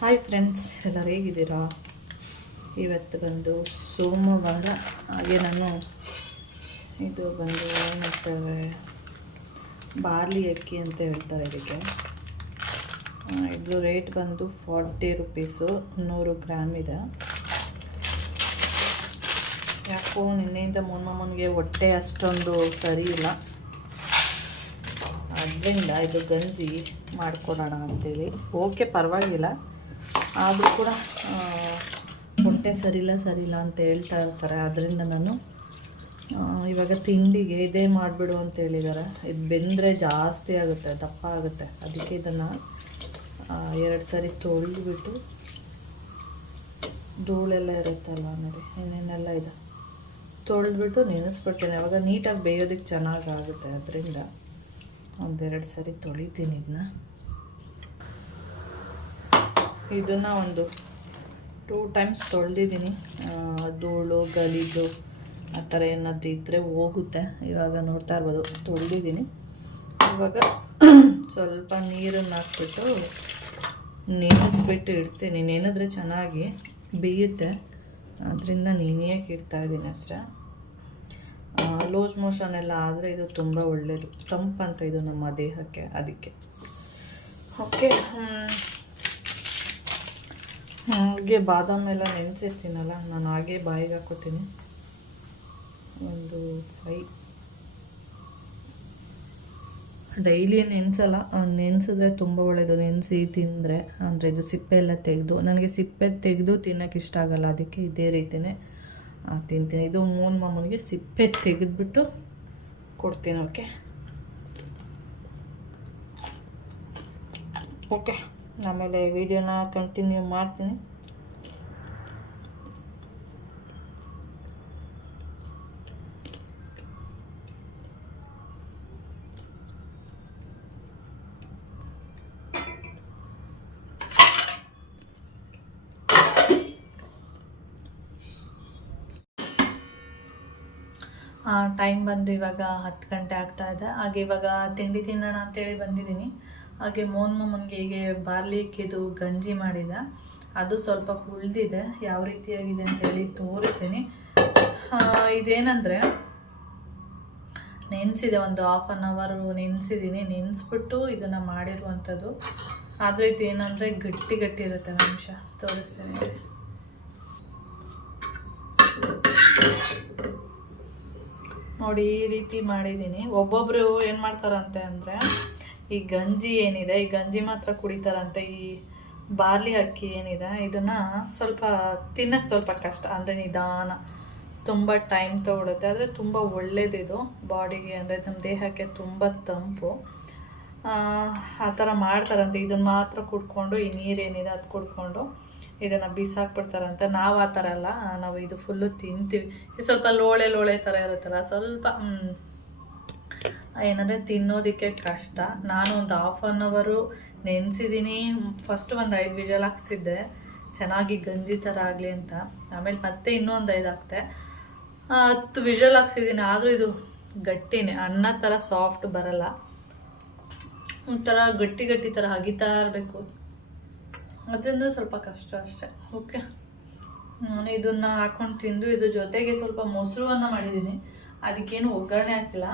Hi friends, ಎಲ್ಲರೂ ಹೇಗಿದ್ದೀರಾ? ಇವತ್ತು ಬಂದು ಸೋಮವಾರ. ಹಾಗೆ ನಾನು ಇದು ಬಂದು ಏನ್ಮಾಡ್ತಾರೆ, ಬಾರ್ಲಿ ಅಕ್ಕಿ ಅಂತ ಹೇಳ್ತಾರೆ ಇದಕ್ಕೆ. ಇದು ರೇಟ್ ಬಂದು 40 ರುಪೀಸು, 100 ಗ್ರಾಮ್ ಇದೆ. ಯಾಕೋ ನಿನ್ನೆಯಿಂದ ಮೊನ್ನೆ ಹೊಟ್ಟೆ ಅಷ್ಟೊಂದು ಸರಿ ಇಲ್ಲ, ಅದರಿಂದ ಇದು ಗಂಜಿ ಮಾಡಿಕೊಡೋಣ ಅಂತೇಳಿ. ಓಕೆ, ಪರವಾಗಿಲ್ಲ, ಆದರೂ ಕೂಡ ಹೊಟ್ಟೆ ಸರಿಯಿಲ್ಲ ಅಂತ ಹೇಳ್ತಾ ಇರ್ತಾರೆ. ಅದರಿಂದ ನಾನು ಇವಾಗ ತಿಂಡಿಗೆ ಇದೇ ಮಾಡಿಬಿಡು ಅಂತ ಹೇಳಿದ್ದಾರೆ. ಇದು ಬೆಂದರೆ ಜಾಸ್ತಿ ಆಗುತ್ತೆ, ದಪ್ಪ ಆಗುತ್ತೆ. ಅದಕ್ಕೆ ಇದನ್ನು 2 ಸರಿ ತೊಳೆದ್ಬಿಟ್ಟು, ಧೂಳೆಲ್ಲ ಇರುತ್ತಲ್ಲ ನೋಡಿ, ಏನೇನೆಲ್ಲ ಇದೆ, ತೊಳೆದ್ಬಿಟ್ಟು ನೆನೆಸ್ಬಿಡ್ತೀನಿ. ಅವಾಗ ನೀಟಾಗಿ ಬೇಯೋದಕ್ಕೆ ಚೆನ್ನಾಗಾಗುತ್ತೆ. ಅದರಿಂದ 1-2 ಸರಿ ತೊಳಿತೀನಿ. ಇದನ್ನು ಒಂದು 2 ಟೈಮ್ಸ್ ತೊಳೆದಿದ್ದೀನಿ. ಧೂಳು ಗಲೀಜು ಆ ಥರ ಏನಾದರೂ ಇದ್ದರೆ ಹೋಗುತ್ತೆ. ಇವಾಗ ನೋಡ್ತಾ ಇರ್ಬೋದು, ತೊಳೆದಿದ್ದೀನಿ. ಇವಾಗ ಸ್ವಲ್ಪ ನೀರನ್ನು ಹಾಕ್ಬಿಟ್ಟು ನೆನೆಸ್ಬಿಟ್ಟು ಇಡ್ತೀನಿ. ನೆನೆದ್ರೆ ಚೆನ್ನಾಗಿ ಬೇಯುತ್ತೆ, ಅದರಿಂದ ನೆನೆಯೋಕೆ ಇಡ್ತಾಯಿದ್ದೀನಿ ಅಷ್ಟೇ. ಲೂಸ್ ಮೋಷನ್ ಎಲ್ಲ ಆದರೆ ಇದು ತುಂಬ ಒಳ್ಳೆಯದು, ತಂಪಂತ ಇದು ನಮ್ಮ ದೇಹಕ್ಕೆ. ಅದಕ್ಕೆ ಓಕೆ. ಹಾಗೆ ಬಾದಾಮಿ ಎಲ್ಲ ನೆನೆಸಿರ್ತೀನಲ್ಲ, ನಾನು ಹಾಗೆ ಬಾಯಿಗೆ ಹಾಕೋತೀನಿ. ಒಂದು 5 ಡೈಲಿ ನೆನೆಸಲ್ಲ, ನೆನೆಸಿದ್ರೆ ತುಂಬ ಒಳ್ಳೆಯದು. ನೆನೆಸಿ ತಿಂದರೆ, ಅಂದರೆ ಇದು ಸಿಪ್ಪೆ ಎಲ್ಲ ತೆಗೆದು, ನನಗೆ ಸಿಪ್ಪೆ ತೆಗೆದು ತಿನ್ನೋಕೆ ಇಷ್ಟ ಆಗಲ್ಲ, ಅದಕ್ಕೆ ಇದೇ ರೀತಿಯೇ ತಿಂತೀನಿ. ಇದು ಮಾಮೂನಿಗೆ ಸಿಪ್ಪೆ ತೆಗೆದುಬಿಟ್ಟು ಕೊಡ್ತೀನಿ. ಓಕೆ, ಆಮೇಲೆ ವಿಡಿಯೋನ ಕಂಟಿನ್ಯೂ ಮಾಡ್ತೀನಿ. ಟೈಮ್ ಬಂದು ಇವಾಗ 10 ಗಂಟೆ ಆಗ್ತಾಯಿದೆ. ಹಾಗೆ ಇವಾಗ ತಿಂಡಿ ತಿನ್ನೋಣ ಅಂತೇಳಿ ಬಂದಿದ್ದೀನಿ. ಹಾಗೆ ಮೋನ್ಮಮ್ಮನಿಗೆ ಹೀಗೆ ಬಾರ್ಲಿ ಅಕ್ಕಿದು ಗಂಜಿ ಮಾಡಿದೆ, ಅದು ಸ್ವಲ್ಪ ಉಳಿದಿದೆ. ಯಾವ ರೀತಿಯಾಗಿದೆ ಅಂತೇಳಿ ತೋರಿಸ್ತೀನಿ. ಇದೇನಂದರೆ, ನೆನೆಸಿದೆ, ಒಂದು 1/2 ಅವರ್ ನೆನೆಸಿದ್ದೀನಿ. ನೆನೆಸ್ಬಿಟ್ಟು ಇದನ್ನು ಮಾಡಿರುವಂಥದ್ದು. ಆದರೆ ಇದು ಏನಂದರೆ ಗಟ್ಟಿ ಇರುತ್ತೆ. ಒಂದು ನಿಮಿಷ ತೋರಿಸ್ತೀನಿ ನೋಡಿ. ಈ ರೀತಿ ಮಾಡಿದ್ದೀನಿ. ಒಬ್ಬೊಬ್ಬರು ಏನು ಮಾಡ್ತಾರಂತೆ ಅಂದರೆ, ಈ ಗಂಜಿ ಏನಿದೆ, ಈ ಗಂಜಿ ಮಾತ್ರ ಕುಡಿತಾರಂತೆ. ಈ ಬಾರ್ಲಿ ಅಕ್ಕಿ ಏನಿದೆ, ಇದನ್ನು ಸ್ವಲ್ಪ ತಿನ್ನೋಕ್ಕೆ ಸ್ವಲ್ಪ ಕಷ್ಟ, ಅಂದರೆ ನಿಧಾನ, ತುಂಬ ಟೈಮ್ ತೊಗೊಳುತ್ತೆ. ಆದರೆ ತುಂಬ ಒಳ್ಳೆಯದಿದು ಬಾಡಿಗೆ, ಅಂದರೆ ನಮ್ಮ ದೇಹಕ್ಕೆ ತುಂಬ ತಂಪು. ಆ ಥರ ಮಾಡ್ತಾರಂತೆ. ಇದನ್ನು ಮಾತ್ರ ಕುಡ್ಕೊಂಡು, ಈ ನೀರೇನಿದೆ ಅದು ಕುಡ್ಕೊಂಡು ಇದನ್ನು ಬಿಸಾಕ್ಬಿಡ್ತಾರಂತೆ. ನಾವು ಆ ಥರ ಅಲ್ಲ, ನಾವು ಇದು ಫುಲ್ಲು ತಿಂತೀವಿ. ಇದು ಸ್ವಲ್ಪ ಲೋಳೆ ಥರ ಇರುತ್ತಲ್ಲ, ಸ್ವಲ್ಪ ಏನಂದರೆ ತಿನ್ನೋದಕ್ಕೆ ಕಷ್ಟ. ನಾನು ಒಂದು 1/2 ಅವರ್ ನೆನೆಸಿದ್ದೀನಿ. ಫಸ್ಟ್ ಒಂದು 5 ವಿಷಲ್ ಹಾಕ್ಸಿದ್ದೆ, ಚೆನ್ನಾಗಿ ಗಂಜಿ ಥರ ಆಗಲಿ ಅಂತ. ಆಮೇಲೆ ಮತ್ತೆ ಇನ್ನೂ ಒಂದು 5 ಹಾಕ್ತೆ. 10 ವಿಷಲ್ ಹಾಕ್ಸಿದ್ದೀನಿ. ಆದರೂ ಇದು ಗಟ್ಟಿನೇ, ಅನ್ನ ಥರ ಸಾಫ್ಟ್ ಬರಲ್ಲ, ಒಂಥರ ಗಟ್ಟಿ ಥರ ಅಗಿತಾ ಇರಬೇಕು. ಅದರಿಂದ ಸ್ವಲ್ಪ ಕಷ್ಟ ಅಷ್ಟೆ. ಓಕೆ, ನಾನು ಇದನ್ನು ಹಾಕ್ಕೊಂಡು ತಿಂದು, ಇದ್ರ ಜೊತೆಗೆ ಸ್ವಲ್ಪ ಮೊಸರನ್ನ ಮಾಡಿದ್ದೀನಿ. ಅದಕ್ಕೇನು ಒಗ್ಗರಣೆ ಹಾಕಿಲ್ಲ.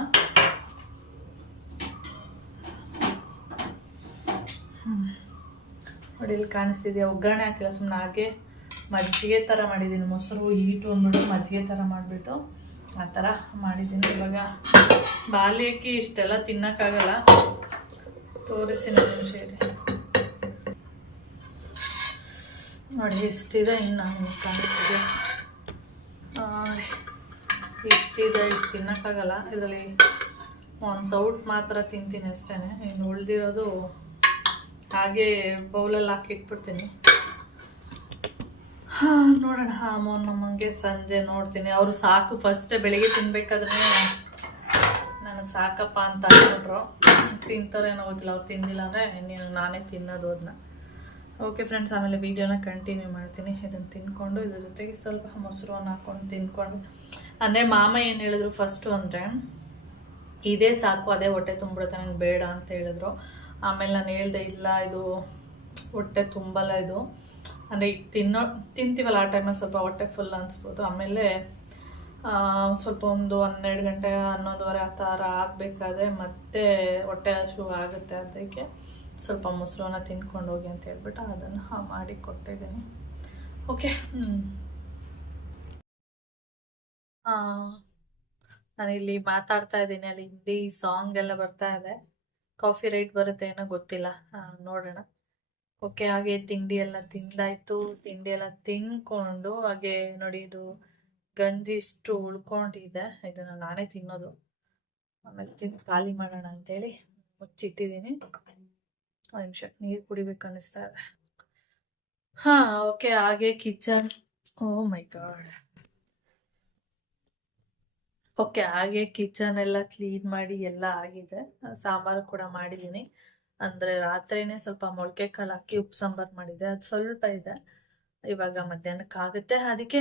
ನೋಡಿ, ಇಲ್ಲಿ ಕಾಣಿಸ್ತಿದೆಯಾ, ಒಗ್ಗರಣೆ ಹಾಕಿಲ್ಲ, ಸುಮ್ಮನೆ ಹಾಗೆ ಮಜ್ಜಿಗೆ ಥರ ಮಾಡಿದ್ದೀನಿ. ಮೊಸರು ಹೀಟು ಅಂದ್ಬಿಟ್ಟು ಮಜ್ಜಿಗೆ ಥರ ಮಾಡಿಬಿಟ್ಟು ಆ ಥರ ಮಾಡಿದ್ದೀನಿ. ಇವಾಗ ಬಾರ್ಲಿ ಅಕ್ಕಿ ಇಷ್ಟೆಲ್ಲ ತಿನ್ನೋಕ್ಕಾಗಲ್ಲ, ತೋರಿಸ್ತೀನಿ ಒಂದು ನಿಮಿಷ ಇದೆ ನೋಡಿ. ಇಷ್ಟಿದೆ, ಇನ್ನು ಕಾಣಿಸ್ತಿದೆ, ಇಷ್ಟಿದೆ. ಇಷ್ಟು ತಿನ್ನೋಕ್ಕಾಗಲ್ಲ. ಇದರಲ್ಲಿ ಒಂದು ಸೌಟ್ ಮಾತ್ರ ತಿಂತೀನಿ ಅಷ್ಟೇ. ಇನ್ನು ಉಳಿದಿರೋದು ಹಾಗೆ ಬೌಲಲ್ಲಿ ಹಾಕಿಟ್ಬಿಡ್ತೀನಿ. ನೋಡೋಣ. ನಮಗೆ ಸಂಜೆ ನೋಡ್ತೀನಿ. ಅವರು ಸಾಕು, ಫಸ್ಟೇ ಬೆಳಿಗ್ಗೆ ತಿನ್ಬೇಕಾದ್ರೆ ನನಗೆ ಸಾಕಪ್ಪ ಅಂತ ಅಂದ್ಬಿಟ್ರು. ತಿಂತಾರೇನೋ ಗೊತ್ತಿಲ್ಲ, ಅವ್ರು ತಿಂದಿಲ್ಲ ಅಂದರೆ ನೀನು ನಾನೇ ತಿನ್ನೋದು ಅದನ್ನ. ಓಕೆ ಫ್ರೆಂಡ್ಸ್, ಆಮೇಲೆ ವೀಡಿಯೋನ ಕಂಟಿನ್ಯೂ ಮಾಡ್ತೀನಿ. ಇದನ್ನು ತಿನ್ಕೊಂಡು, ಇದ್ರ ಜೊತೆಗೆ ಸ್ವಲ್ಪ ಮೊಸರನ್ನ ಹಾಕ್ಕೊಂಡು ತಿನ್ಕೊಂಡು. ಅಂದರೆ ಮಾಮ ಏನು ಹೇಳಿದ್ರು ಫಸ್ಟು ಅಂದರೆ, ಇದೇ ಸಾಕು, ಅದೇ ಹೊಟ್ಟೆ ತುಂಬಿಡುತ್ತೆ, ನನಗೆ ಬೇಡ ಅಂತ ಹೇಳಿದ್ರು. ಆಮೇಲೆ ನಾನು ಹೇಳ್ದೆ, ಇಲ್ಲ ಇದು ಹೊಟ್ಟೆ ತುಂಬಲ್ಲ ಇದು. ಅಂದರೆ ಈಗ ತಿಂತೀವಲ್ಲ ಆ ಟೈಮಲ್ಲಿ ಸ್ವಲ್ಪ ಹೊಟ್ಟೆ ಫುಲ್ ಅನಿಸ್ಬೋದು. ಆಮೇಲೆ ಸ್ವಲ್ಪ ಒಂದು 12 ಗಂಟೆ 11:30 ಆ ಥರ ಆಗಬೇಕಾದ್ರೆ ಮತ್ತೆ ಹೊಟ್ಟೆ ಹಸಿವು ಆಗುತ್ತೆ. ಅದಕ್ಕೆ ಸ್ವಲ್ಪ ಮೊಸರನ್ನ ತಿನ್ಕೊಂಡು ಹೋಗಿ ಅಂತ ಹೇಳ್ಬಿಟ್ಟು ಅದನ್ನು ಮಾಡಿ ಕೊಟ್ಟಿದ್ದೀನಿ. ಓಕೆ. ನಾನಿಲ್ಲಿ ಮಾತಾಡ್ತಾ ಇದ್ದೀನಿ, ಅಲ್ಲಿ ಹಿಂದಿ ಸಾಂಗ್ ಎಲ್ಲ ಬರ್ತಾ ಇದೆ. ಕಾಫಿ ರೈಟ್ ಬರುತ್ತೆ ಏನೋ ಗೊತ್ತಿಲ್ಲ, ನೋಡೋಣ. ಓಕೆ. ಹಾಗೆ ತಿಂಡಿ ಎಲ್ಲ ತಿಂದಾಯ್ತು. ತಿಂಡಿ ಎಲ್ಲ ತಿನ್ಕೊಂಡು ಹಾಗೆ ನೋಡಿ, ಇದು ಗಂಜಿ ಇಷ್ಟು ಉಳ್ಕೊಂಡಿದೆ, ಇದನ್ನು ನಾನೇ ತಿನ್ನೋದು. ಆಮೇಲೆ ತಿಂದು ಖಾಲಿ ಮಾಡೋಣ ಅಂತೇಳಿ ಮುಚ್ಚಿಟ್ಟಿದ್ದೀನಿ. ಒಂದು ನಿಮಿಷ ನೀರು ಕುಡಿಬೇಕು ಅನ್ನಿಸ್ತಾ ಇದೆ. ಓಕೆ. ಹಾಗೆ ಕಿಚನ್, ಓ ಮೈ ಗಾಡ್. ಓಕೆ. ಹಾಗೆ ಕಿಚನ್ ಎಲ್ಲ ಕ್ಲೀನ್ ಮಾಡಿ ಎಲ್ಲ ಆಗಿದೆ. ಸಾಂಬಾರು ಕೂಡ ಮಾಡಿದ್ದೀನಿ. ಅಂದರೆ ರಾತ್ರಿನೇ ಸ್ವಲ್ಪ ಮೊಳಕೆ ಕಾಳು ಹಾಕಿ ಉಪ್ಪು ಸಾಂಬಾರು ಮಾಡಿದ್ದೆ, ಅದು ಸ್ವಲ್ಪ ಇದೆ. ಇವಾಗ ಮಧ್ಯಾಹ್ನಕ್ಕಾಗುತ್ತೆ. ಅದಕ್ಕೆ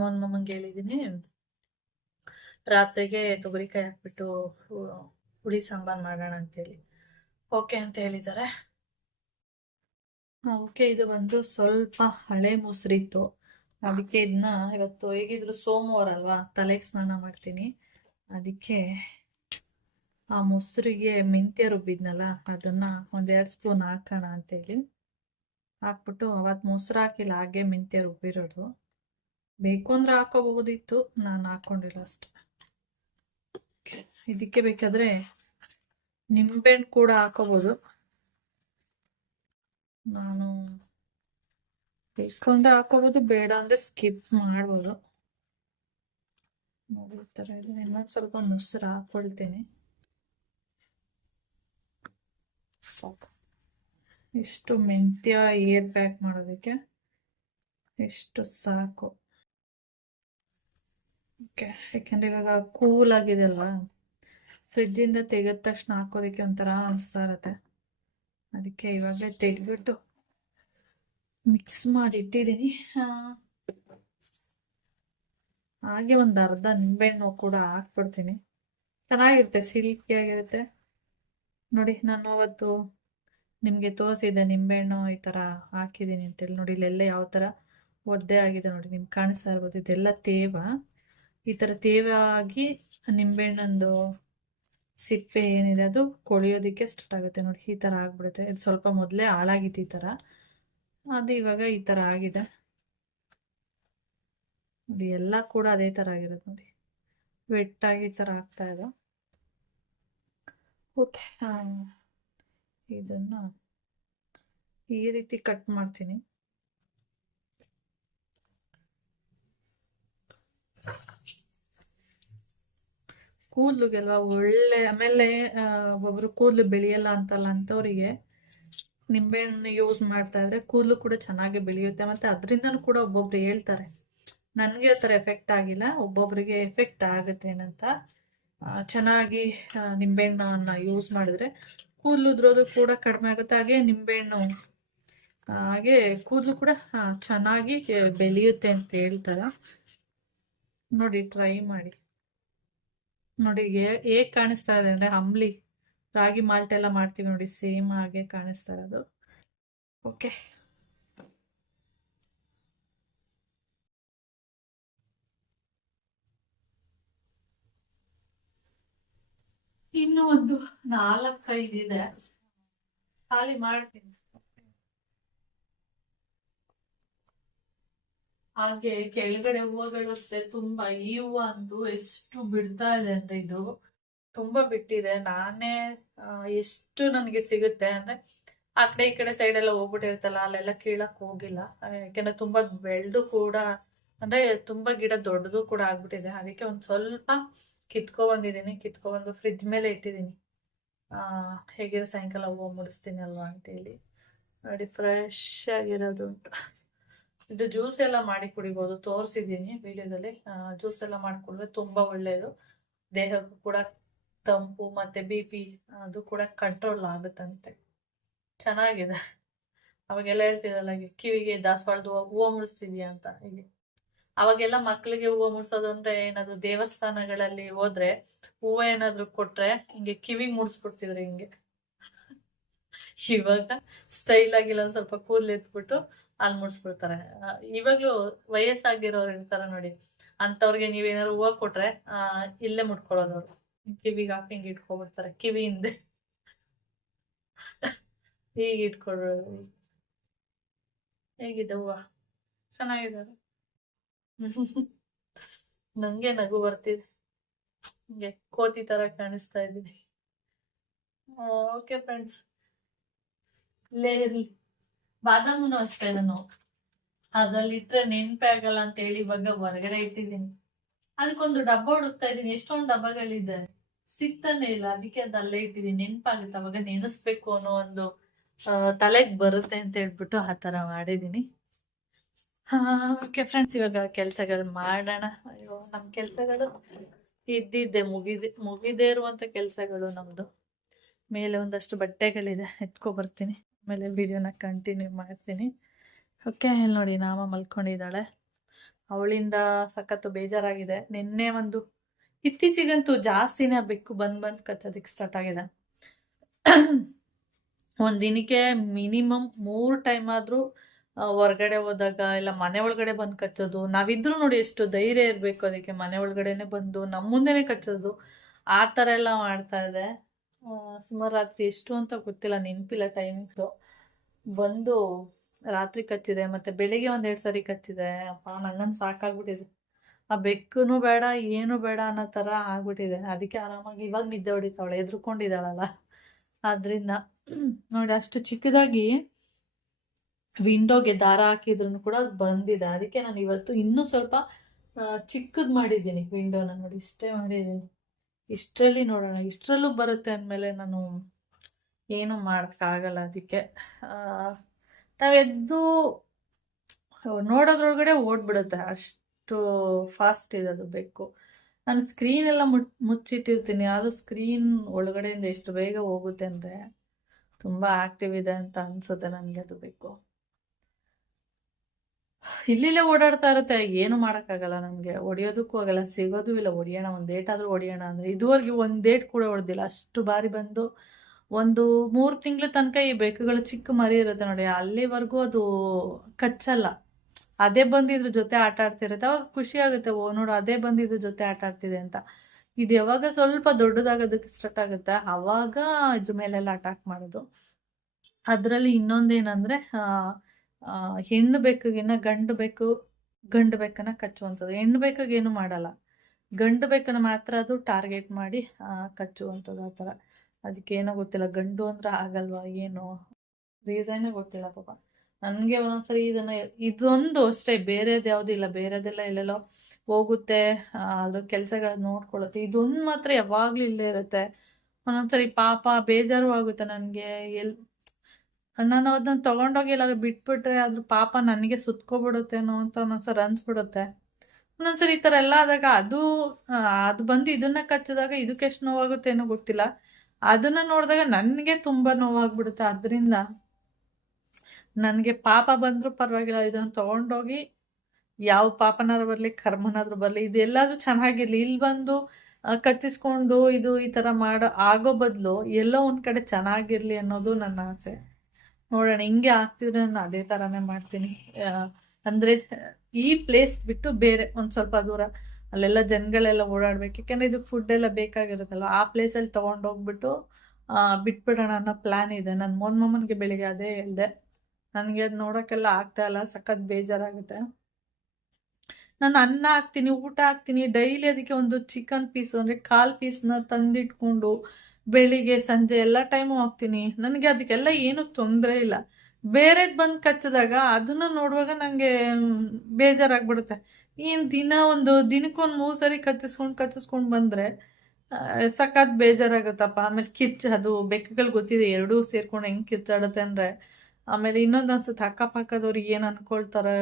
ಮಮ್ಮಂಗೆ ಹೇಳಿದ್ದೀನಿ ರಾತ್ರಿಗೆ ತೊಗರಿಕಾಯಿ ಹಾಕ್ಬಿಟ್ಟು ಹುಳಿ ಸಾಂಬಾರು ಮಾಡೋಣ ಅಂತೇಳಿ. ಓಕೆ ಅಂತ ಹೇಳಿದ್ದಾರೆ. ಓಕೆ. ಇದು ಬಂದು ಸ್ವಲ್ಪ ಹಳೆ ಮೊಸರಿತ್ತು, ಅದಕ್ಕೆ ಇದನ್ನ ಇವತ್ತು ಹೇಗಿದ್ರು ಸೋಮವಾರ ಅಲ್ವಾ, ತಲೆಗೆ ಸ್ನಾನ ಮಾಡ್ತೀನಿ. ಅದಕ್ಕೆ ಆ ಮೊಸರಿಗೆ ಮೆಂತ್ಯ ರುಬ್ಬಿದ್ನಲ್ಲ ಅದನ್ನು 1-2 ಸ್ಪೂನ್ ಹಾಕೋಣ ಅಂತೇಳಿ ಹಾಕ್ಬಿಟ್ಟು, ಅವತ್ತು ಮೊಸರು ಹಾಕಿಲ್ಲ, ಹಾಗೆ ಮೆಂತ್ಯ ರುಬ್ಬಿರೋದು. ಬೇಕು ಅಂದರೆ ಹಾಕೋಬಹುದಿತ್ತು, ನಾನು ಹಾಕ್ಕೊಂಡಿಲ್ಲ ಅಷ್ಟೆ. ಇದಕ್ಕೆ ಬೇಕಾದರೆ ನಿಂಬೆಹಣ್ಣು ಕೂಡ ಹಾಕೋಬೋದು. ನಾನು ಬೇಕಂದ್ರೆ ಹಾಕೋಬೋದು, ಬೇಡ ಅಂದರೆ ಸ್ಕಿಪ್ ಮಾಡ್ಬೋದು. ನೋಡಿ ಈ ಥರ ಇದೆ. ಇನ್ನೊಂದು ಸ್ವಲ್ಪ ಮೊಸರು ಹಾಕ್ಕೊಳ್ತೀನಿ. ಸಾಕು. ಇಷ್ಟು ಮೆಂತ್ಯ ಏರ್ ಪ್ಯಾಕ್ ಮಾಡೋದಕ್ಕೆ ಎಷ್ಟು ಸಾಕು. ಓಕೆ. ಯಾಕೆಂದರೆ ಇವಾಗ ಕೂಲ್ ಆಗಿದೆ ಅಲ್ವಾ, ಫ್ರಿಜ್ಜಿಂದ ತೆಗೆದ ತಕ್ಷಣ ಹಾಕೋದಕ್ಕೆ ಒಂಥರ ಅನಿಸ್ತಾ ಇರತ್ತೆ. ಅದಕ್ಕೆ ಇವಾಗಲೇ ತೆಗೆದ್ಬಿಟ್ಟು ಮಿಕ್ಸ್ ಮಾಡಿ ಇಟ್ಟಿದ್ದೀನಿ. ಹಾಗೆ ಒಂದು ಅರ್ಧ ನಿಂಬೆಹಣ್ಣು ಕೂಡ ಹಾಕ್ಬಿಡ್ತೀನಿ. ಚೆನ್ನಾಗಿರುತ್ತೆ, ಸಿಲ್ಕಿಯಾಗಿರುತ್ತೆ. ನೋಡಿ, ನಾನು ಅವತ್ತು ನಿಮಗೆ ತೋರಿಸಿದ್ದೆ ನಿಂಬೆಹಣ್ಣು ಈ ಥರ ಹಾಕಿದ್ದೀನಿ ಅಂತೇಳಿ. ನೋಡಿ ಇಲ್ಲೆಲ್ಲ ಯಾವ ಥರ ಒದ್ದೆ ಆಗಿದೆ ನೋಡಿ, ನಿಮ್ಗೆ ಕಾಣಿಸ್ತಾ ಇರ್ಬೋದು. ಇದೆಲ್ಲ ತೇವ. ಈ ಥರ ತೇವ ಆಗಿ ನಿಂಬೆಹಣ್ಣೊಂದು ಸಿಪ್ಪೆ ಏನಿದೆ ಅದು ಕೊಳೆಯೋದಕ್ಕೆ ಸ್ಟಾರ್ಟ್ ಆಗುತ್ತೆ. ನೋಡಿ ಈ ಥರ ಆಗ್ಬಿಡುತ್ತೆ. ಇದು ಸ್ವಲ್ಪ ಮೊದಲೇ ಹಾಳಾಗಿತ್ತು ಈ ಥರ, ಅದು ಇವಾಗ ಈ ಥರ ಆಗಿದೆ ನೋಡಿ. ಎಲ್ಲ ಕೂಡ ಅದೇ ಥರ ಆಗಿರೋದು ನೋಡಿ, ವೆಟ್ಟಾಗಿ ಈ ಥರ ಆಗ್ತಾ ಇದೆ. ಓಕೆ. ಇದನ್ನು ಈ ರೀತಿ ಕಟ್ ಮಾಡ್ತೀನಿ. ಕೂದಲುಗೆಲ್ವಾ ಒಳ್ಳೆ. ಆಮೇಲೆ ಒಬ್ಬೊಬ್ರು ಕೂದಲು ಬೆಳೆಯಲ್ಲ ಅಂತಲ್ಲ, ಅಂಥವರಿಗೆ ನಿಂಬೆಹಣ್ಣು ಯೂಸ್ ಮಾಡ್ತಾ ಇದ್ರೆ ಕೂದಲು ಕೂಡ ಚೆನ್ನಾಗಿ ಬೆಳೆಯುತ್ತೆ. ಮತ್ತು ಅದರಿಂದನೂ ಕೂಡ ಒಬ್ಬೊಬ್ರು ಹೇಳ್ತಾರೆ, ನನಗೆ ಆ ಥರ ಎಫೆಕ್ಟ್ ಆಗಿಲ್ಲ, ಒಬ್ಬೊಬ್ಬರಿಗೆ ಎಫೆಕ್ಟ್ ಆಗುತ್ತೆ ಏನಂತ. ಚೆನ್ನಾಗಿ ನಿಂಬೆಹಣ್ಣನ್ನು ಯೂಸ್ ಮಾಡಿದ್ರೆ ಕೂದಲು ಉದ್ರೋದು ಕೂಡ ಕಡಿಮೆ ಆಗುತ್ತೆ. ಹಾಗೆ ನಿಂಬೆಹಣ್ಣು ಹಾಗೆ ಕೂದಲು ಕೂಡ ಚೆನ್ನಾಗಿ ಬೆಳೆಯುತ್ತೆ ಅಂತ ಹೇಳ್ತಾರೆ. ನೋಡಿ ಟ್ರೈ ಮಾಡಿ ನೋಡಿ. ಹೇಗೆ ಕಾಣಿಸ್ತಾ ಇದೆ ಅಂದರೆ ಅಂಬ್ಲಿ ರಾಗಿ ಮಾಲ್ಟ್ ಎಲ್ಲ ಮಾಡ್ತೀವಿ ನೋಡಿ, ಸೇಮ್ ಹಾಗೆ ಕಾಣಿಸ್ತಾ ಇರೋದು. ಓಕೆ. ಇನ್ನು ಒಂದು 4-5 ಇದೆ, ಖಾಲಿ ಮಾಡ್ತೀನಿ. ಹಾಗೆ ಕೆಳಗಡೆ ಹೂವುಗಳು ಅಷ್ಟೇ ತುಂಬಾ. ಈ ಹೂವು ಅಂತೂ ಎಷ್ಟು ಬಿಡ್ತಾ ಇದೆ ಅಂದ್ರೆ, ಇದು ತುಂಬಾ ಬಿಟ್ಟಿದೆ. ನಾನೇ ಎಷ್ಟು ನನಗೆ ಸಿಗುತ್ತೆ ಅಂದ್ರೆ, ಆ ಕಡೆ ಈ ಕಡೆ ಸೈಡ್ ಎಲ್ಲ ಹೋಗ್ಬಿಟ್ಟಿರುತ್ತಲ್ಲ, ಅಲ್ಲೆಲ್ಲ ಕೀಳಕ್ ಹೋಗಿಲ್ಲ. ಯಾಕೆಂದ್ರೆ ತುಂಬಾ ಬೆಳೆದು ಕೂಡ, ಅಂದ್ರೆ ತುಂಬಾ ಗಿಡ ದೊಡ್ಡದು ಕೂಡ ಆಗ್ಬಿಟ್ಟಿದೆ. ಅದಕ್ಕೆ ಒಂದ್ ಸ್ವಲ್ಪ ಕಿತ್ಕೊಬಂದಿದ್ದೀನಿ. ಕಿತ್ಕೊಬಂದು ಫ್ರಿಜ್ ಮೇಲೆ ಇಟ್ಟಿದ್ದೀನಿ. ಹೇಗಿರೋ ಸಾಯಂಕಾಲ ಹೂವು ಮುಡಿಸ್ತೀನಿ ಅಲ್ವಾ ಅಂತೇಳಿ. ನೋಡಿ ಫ್ರೆಶ್ ಆಗಿರೋದು ಉಂಟು. ಇದು ಜ್ಯೂಸ್ ಎಲ್ಲ ಮಾಡಿ ಕುಡಿಬೋದು, ತೋರಿಸಿದ್ದೀನಿ ವಿಡಿಯೋದಲ್ಲಿ. ಜ್ಯೂಸ್ ಎಲ್ಲ ಮಾಡಿಕೊಂಡ್ರೆ ತುಂಬಾ ಒಳ್ಳೆಯದು, ದೇಹಕ್ಕೂ ಕೂಡ ತಂಪು, ಮತ್ತೆ BP ಅದು ಕೂಡ ಕಂಟ್ರೋಲ್ ಆಗುತ್ತಂತೆ. ಚೆನ್ನಾಗಿದೆ. ಅವಾಗೆಲ್ಲ ಹೇಳ್ತಿದ್ದಲ್ಲ, ಕಿವಿಗೆ ದಾಸವಾಳದ ಹೂವು ಮುಡಿಸ್ತಿದ್ಯಾ ಅಂತ. ಹೀಗೆ ಅವಾಗೆಲ್ಲ ಮಕ್ಕಳಿಗೆ ಹೂವು ಮುಡ್ಸೋದು ಅಂದ್ರೆ, ಏನಾದ್ರು ದೇವಸ್ಥಾನಗಳಲ್ಲಿ ಹೋದ್ರೆ ಹೂವು ಏನಾದ್ರು ಕೊಟ್ರೆ ಹಿಂಗೆ ಕಿವಿಗೆ ಮುಡಿಸ್ಬಿಡ್ತಿದ್ರು ಹಿಂಗೆ. ಇವಾಗ ಸ್ಟೈಲ್ ಆಗಿಲ್ಲ ಸ್ವಲ್ಪ ಕೂದಲು ಎತ್ಬಿಟ್ಟು ಅಲ್ಲಿ ಮುಡ್ಸ್ಬಿಡ್ತಾರೆ. ಇವಾಗ್ಲೂ ವಯಸ್ಸಾಗಿರೋರು ಇರ್ತಾರ ನೋಡಿ, ಅಂತವ್ರಿಗೆ ನೀವೇನಾದ್ರು ಹೂವು ಕೊಟ್ರೆ ಇಲ್ಲೇ ಮುಟ್ಕೊಳ್ಳೋದು ಅವ್ರು, ಕಿವಿಗೆ ಹಾಕಿ ಹಿಂಗೆ ಇಟ್ಕೊಬಿಡ್ತಾರೆ, ಕಿವಿ ಹಿಂದೆ ಹೀಗೆ ಇಟ್ಕೊಡೋದು. ಹೇಗಿದೆ ಹೂವ? ಚೆನ್ನಾಗಿದ್ದಾರೆ. ನಂಗೆ ನಗು ಬರ್ತಿದೆ, ಹಿಂಗೆ ಕೋತಿ ತರ ಕಾಣಿಸ್ತಾ ಇದ್ದೀನಿ. ಓಕೆ ಫ್ರೆಂಡ್ಸ್, ಇಲ್ಲೇ ಇರ್ಲಿ. ಬಾದಾಮನು ಅಷ್ಟೇ, ನಾನು ಅದ್ರಲ್ಲಿ ಇಟ್ರೆ ನೆನ್ಪೆ ಆಗಲ್ಲ ಅಂತ ಹೇಳಿ ಇವಾಗ ಹೊರಗಡೆ ಇಟ್ಟಿದ್ದೀನಿ. ಅದಕ್ಕೊಂದು ಡಬ್ಬ ಹುಡುಕ್ತಾ ಇದ್ದೀನಿ, ಎಷ್ಟೊಂದು ಡಬ್ಬಗಳಿದೆ, ಸಿಗ್ತಾನೆ ಇಲ್ಲ. ಅದಕ್ಕೆ ಅದು ಅಲ್ಲೇ ಇಟ್ಟಿದ್ದೀನಿ, ನೆನ್ಪಾಗುತ್ತೆ ಅವಾಗ ನೆನೆಸ್ಬೇಕು ಅನ್ನೋ ಒಂದು ತಲೆಗೆ ಬರುತ್ತೆ ಅಂತ ಹೇಳ್ಬಿಟ್ಟು ಆ ತರ ಮಾಡಿದೀನಿ. ಓಕೆ ಫ್ರೆಂಡ್ಸ್, ಇವಾಗ ಕೆಲ್ಸಗಳು ಮಾಡೋಣ. ಅಯ್ಯೋ, ನಮ್ ಕೆಲ್ಸಗಳು ಇದ್ದಿದ್ದೆ ಮುಗಿದೇ ಇರುವಂತ ಕೆಲ್ಸಗಳು ನಮ್ದು. ಮೇಲೆ ಒಂದಷ್ಟು ಬಟ್ಟೆಗಳಿದೆ, ಎತ್ಕೊ ಬರ್ತೀನಿ, ಆಮೇಲೆ ವಿಡಿಯೋನ ಕಂಟಿನ್ಯೂ ಮಾಡ್ತೀನಿ. ಓಕೆ, ಇಲ್ಲಿ ನೋಡಿ ನಾಮ ಮಲ್ಕೊಂಡಿದ್ದಾಳೆ. ಅವಳಿಂದ ಸಖತ್ತು ಬೇಜಾರಾಗಿದೆ. ನಿನ್ನೆ ಒಂದು ಇತ್ತೀಚಿಗಂತೂ ಜಾಸ್ತಿನೇ ಬೆಕ್ಕು ಬಂದ್ ಕಚ್ಚೋದಕ್ಕೆ ಸ್ಟಾರ್ಟ್ ಆಗಿದೆ. ಒಂದ್ ದಿನಕ್ಕೆ ಮಿನಿಮಮ್ 3 ಟೈಮ್ ಆದ್ರೂ ಹೊರಗಡೆ ಹೋದಾಗ ಇಲ್ಲ ಮನೆ ಒಳಗಡೆ ಬಂದು ಕಚ್ಚೋದು. ನಾವಿದ್ರು ನೋಡಿ ಎಷ್ಟು ಧೈರ್ಯ ಇರ್ಬೇಕು ಅದಕ್ಕೆ, ಮನೆ ಒಳಗಡೆನೆ ಬಂದು ನಮ್ಮ ಮುಂದೆನೆ ಕಚ್ಚೋದು, ಆ ಥರ ಎಲ್ಲ ಮಾಡ್ತಾ ಇದೆ. ಸುಮಾರು ರಾತ್ರಿ ಎಷ್ಟು ಅಂತ ಗೊತ್ತಿಲ್ಲ, ನೆನಪಿಲ್ಲ ಟೈಮಿಂಗ್ಸು. ಬಂದು ರಾತ್ರಿ ಕಚ್ಚಿದೆ, ಮತ್ತೆ ಬೆಳಿಗ್ಗೆ 1-2 ಸರಿ ಕಚ್ಚಿದೆ. ಅಪ್ಪ, ನಂಗನ್ ಸಾಕಾಗ್ಬಿಟ್ಟಿದೆ. ಆ ಬೆಕ್ಕೂ ಬೇಡ ಏನು ಬೇಡ ಅನ್ನೋ ಥರ ಆಗ್ಬಿಟ್ಟಿದೆ. ಅದಕ್ಕೆ ಆರಾಮಾಗಿ ಇವಾಗ ನಿದ್ದೆ ಹೊಡಿತಾವಳೆ, ಎದ್ರುಕೊಂಡಿದ್ದಾಳಲ್ಲ ಆದ್ರಿಂದ. ನೋಡಿ, ಅಷ್ಟು ಚಿಕ್ಕದಾಗಿ ವಿಂಡೋಗೆ ದಾರ ಹಾಕಿದ್ರು ಕೂಡ ಬಂದಿದೆ. ಅದಕ್ಕೆ ನಾನು ಇವತ್ತು ಇನ್ನೂ ಸ್ವಲ್ಪ ಚಿಕ್ಕದ್ ಮಾಡಿದ್ದೀನಿ ವಿಂಡೋನ. ನೋಡಿ, ಇಷ್ಟೇ ಮಾಡಿದ್ದೀನಿ. ಇಷ್ಟರಲ್ಲಿ ನೋಡೋಣ, ಇಷ್ಟರಲ್ಲೂ ಬರುತ್ತೆ ಅಂದಮೇಲೆ ನಾನು ಏನು ಮಾಡೋಕ್ಕಾಗಲ್ಲ. ಅದಕ್ಕೆ ನಾವೆದ್ದು ನೋಡೋದ್ರೊಳಗಡೆ ಓಡ್ಬಿಡುತ್ತೆ, ಅಷ್ಟು ಫಾಸ್ಟ್ ಇದೆ ಅದು ಬೆಕ್ಕು. ನಾನು ಸ್ಕ್ರೀನ್ ಎಲ್ಲ ಮುಚ್ಚಿಟ್ಟಿರ್ತೀನಿ, ಅದು ಸ್ಕ್ರೀನ್ ಒಳಗಡೆಯಿಂದ ಎಷ್ಟು ಬೇಗ ಹೋಗುತ್ತೆ ಅಂದರೆ ತುಂಬ ಆಕ್ಟಿವ್ ಇದೆ ಅಂತ ಅನ್ಸುತ್ತೆ ನನಗೆ ಅದು ಬೇಕು. ಇಲ್ಲಿಲ್ಲೇ ಓಡಾಡ್ತಾ ಇರುತ್ತೆ, ಏನು ಮಾಡೋಕ್ಕಾಗಲ್ಲ ನಮಗೆ, ಹೊಡಿಯೋದಕ್ಕೂ ಆಗಲ್ಲ, ಸಿಗೋದು ಇಲ್ಲ. ಹೊಡಿಯೋಣ, ಒಂದು ಡೇಟ್ ಆದರೂ ಹೊಡಿಯೋಣ ಅಂದರೆ ಇದುವರೆಗೆ ಒಂದು ಡೇಟ್ ಕೂಡ ಹೊಡೆದಿಲ್ಲ. ಅಷ್ಟು ಬಾರಿ ಬಂದು ಒಂದು 3 ತಿಂಗಳ ತನಕ ಈ ಬೆಕ್ಕುಗಳು ಚಿಕ್ಕ ಮರಿ ಇರುತ್ತೆ ನೋಡಿ, ಅಲ್ಲಿವರೆಗೂ ಅದು ಕಚ್ಚಲ್ಲ. ಅದೇ ಬಂದಿದ್ರ ಜೊತೆ ಆಟ ಆಡ್ತಿರುತ್ತೆ, ಅವಾಗ ಖುಷಿ ಆಗುತ್ತೆ, ಓ ನೋಡು ಅದೇ ಬಂದಿದ್ರ ಜೊತೆ ಆಟ ಆಡ್ತಿದೆ ಅಂತ. ಇದು ಯಾವಾಗ ಸ್ವಲ್ಪ ದೊಡ್ಡದಾಗೋದಕ್ಕೆ ಸ್ಟಾರ್ಟ್ ಆಗುತ್ತೆ, ಅವಾಗ ಇದ್ರ ಮೇಲೆಲ್ಲ ಅಟ್ಯಾಕ್ ಮಾಡೋದು. ಅದರಲ್ಲಿ ಇನ್ನೊಂದೇನಂದ್ರೆ ಹೆಣ್ಣು ಬೆಕ್ಕಿಗಿನ್ನ ಗಂಡು ಬೆಕ್ಕನ್ನ ಕಚ್ಚುವಂಥದ್ದು. ಹೆಣ್ಣು ಬೆಕ್ಕಿಗೆ ಏನು ಮಾಡಲ್ಲ, ಗಂಡು ಬೆಕ್ಕನ್ನ ಮಾತ್ರ ಅದು ಟಾರ್ಗೆಟ್ ಮಾಡಿ ಕಚ್ಚುವಂಥದ್ದು ಆ ಥರ. ಅದಕ್ಕೇನೋ ಗೊತ್ತಿಲ್ಲ, ಗಂಡು ಅಂದ್ರೆ ಆಗಲ್ವಾ ಏನೋ ರೀಸನ್ನೇ ಗೊತ್ತಿಲ್ಲ ಪಾಪ ನನಗೆ. ಒಂದೊಂದ್ಸರಿ ಇದೊಂದು ಅಷ್ಟೇ, ಬೇರೆದು ಯಾವುದಿಲ್ಲ, ಬೇರೆದೆಲ್ಲ ಎಲ್ಲೆಲ್ಲೋ ಹೋಗುತ್ತೆ, ಅದ್ರ ಕೆಲಸಗಳನ್ನ ನೋಡ್ಕೊಳ್ಳುತ್ತೆ. ಇದೊಂದು ಮಾತ್ರ ಯಾವಾಗಲೂ ಇಲ್ಲೇ ಇರುತ್ತೆ. ಒಂದೊಂದ್ಸರಿ ಪಾಪ ಬೇಜಾರು ಆಗುತ್ತೆ ನನಗೆ. ನಾನು ಅದನ್ನ ತೊಗೊಂಡೋಗಿ ಎಲ್ಲಾದ್ರೂ ಬಿಟ್ಬಿಟ್ರೆ ಅದ್ರ ಪಾಪ ನನಗೆ ಸುತ್ಕೊಬಿಡುತ್ತೇನೋ ಅಂತ ಒಂದೊಂದ್ಸರಿ ಅನ್ಸ್ಬಿಡುತ್ತೆ. ಒಂದೊಂದ್ಸರಿ ಈ ಥರ ಎಲ್ಲ ಆದಾಗ ಅದು ಬಂದು ಇದನ್ನ ಕಚ್ಚಿದಾಗ ಇದಕ್ಕೆ ಎಷ್ಟು ನೋವಾಗುತ್ತೆ ಏನೋ ಗೊತ್ತಿಲ್ಲ. ಅದನ್ನ ನೋಡಿದಾಗ ನನಗೆ ತುಂಬ ನೋವಾಗ್ಬಿಡುತ್ತೆ. ಅದರಿಂದ ನನಗೆ ಪಾಪ ಬಂದರೂ ಪರವಾಗಿಲ್ಲ, ಇದನ್ನು ತೊಗೊಂಡೋಗಿ ಯಾವ ಪಾಪನಾದ್ರು ಬರಲಿ ಕರ್ಮನಾದ್ರೂ ಬರಲಿ, ಇದೆಲ್ಲಾದ್ರೂ ಚೆನ್ನಾಗಿರ್ಲಿ, ಇಲ್ಲಿ ಬಂದು ಕಚ್ಚಿಸ್ಕೊಂಡು ಇದು ಈ ಥರ ಆಗೋ ಬದಲು ಎಲ್ಲೋ ಒಂದು ಕಡೆ ಚೆನ್ನಾಗಿರ್ಲಿ ಅನ್ನೋದು ನನ್ನ ಆಸೆ. ನೋಡೋಣ, ಹಿಂಗೆ ಆಗ್ತಿದ್ರೆ ನಾನು ಅದೇ ಥರನೇ ಮಾಡ್ತೀನಿ. ಅಂದರೆ ಈ ಪ್ಲೇಸ್ ಬಿಟ್ಟು ಬೇರೆ ಒಂದು ಸ್ವಲ್ಪ ದೂರ, ಅಲ್ಲೆಲ್ಲ ಜನಗಳೆಲ್ಲ ಓಡಾಡ್ಬೇಕು, ಯಾಕೆಂದರೆ ಇದಕ್ಕೆ ಫುಡ್ ಎಲ್ಲ ಬೇಕಾಗಿರುತ್ತಲ್ವ, ಆ ಪ್ಲೇಸಲ್ಲಿ ತೊಗೊಂಡೋಗ್ಬಿಟ್ಟು ಬಿಟ್ಬಿಡೋಣ ಅನ್ನೋ ಪ್ಲ್ಯಾನ್ ಇದೆ. ನನ್ನ ಮೊಮ್ಮನಿಗೆ ಬೆಳಿಗ್ಗೆ ಅದೇ ಹೇಳಿದೆ. ನನಗೆ ಅದು ನೋಡೋಕ್ಕೆಲ್ಲ ಆಗ್ತಾ ಇಲ್ಲ, ಸಖತ್ ಬೇಜಾರಾಗುತ್ತೆ. ನಾನು ಅನ್ನ ಹಾಕ್ತೀನಿ, ಊಟ ಹಾಕ್ತೀನಿ, ಡೈಲಿ ಅದಕ್ಕೆ ಒಂದು ಚಿಕನ್ ಪೀಸ್ ಅಂದರೆ 1/4 ಪೀಸ್ನ ತಂದಿಟ್ಕೊಂಡು ಬೆಳಿಗ್ಗೆ ಸಂಜೆ ಎಲ್ಲ ಟೈಮು ಹಾಕ್ತೀನಿ. ನನಗೆ ಅದಕ್ಕೆಲ್ಲ ಏನೂ ತೊಂದರೆ ಇಲ್ಲ. ಬೇರೆದು ಬಂದು ಕಚ್ಚಿದಾಗ ಅದನ್ನು ನೋಡುವಾಗ ನನಗೆ ಬೇಜಾರಾಗ್ಬಿಡುತ್ತೆ. ಏನು ದಿನಕ್ಕೊಂದು 3 ಸರಿ ಕಚ್ಚಿಸ್ಕೊಂಡು ಬಂದರೆ ಸಖತ್ ಬೇಜಾರಾಗುತ್ತಪ್ಪ. ಆಮೇಲೆ ಅದು ಬೆಕ್ಕುಗಳು ಗೊತ್ತಿದೆ, ಎರಡೂ ಸೇರ್ಕೊಂಡು ಹೆಂಗೆ ಕಿಚ್ಚಾಡುತ್ತೆ ಅಂದರೆ. ಆಮೇಲೆ ಇನ್ನೊಂದು ಅನ್ಸುತ್ತೆ, ಅಕ್ಕಪಕ್ಕದವ್ರಿಗೆ ಏನು ಅನ್ಕೊಳ್ತಾರೆ,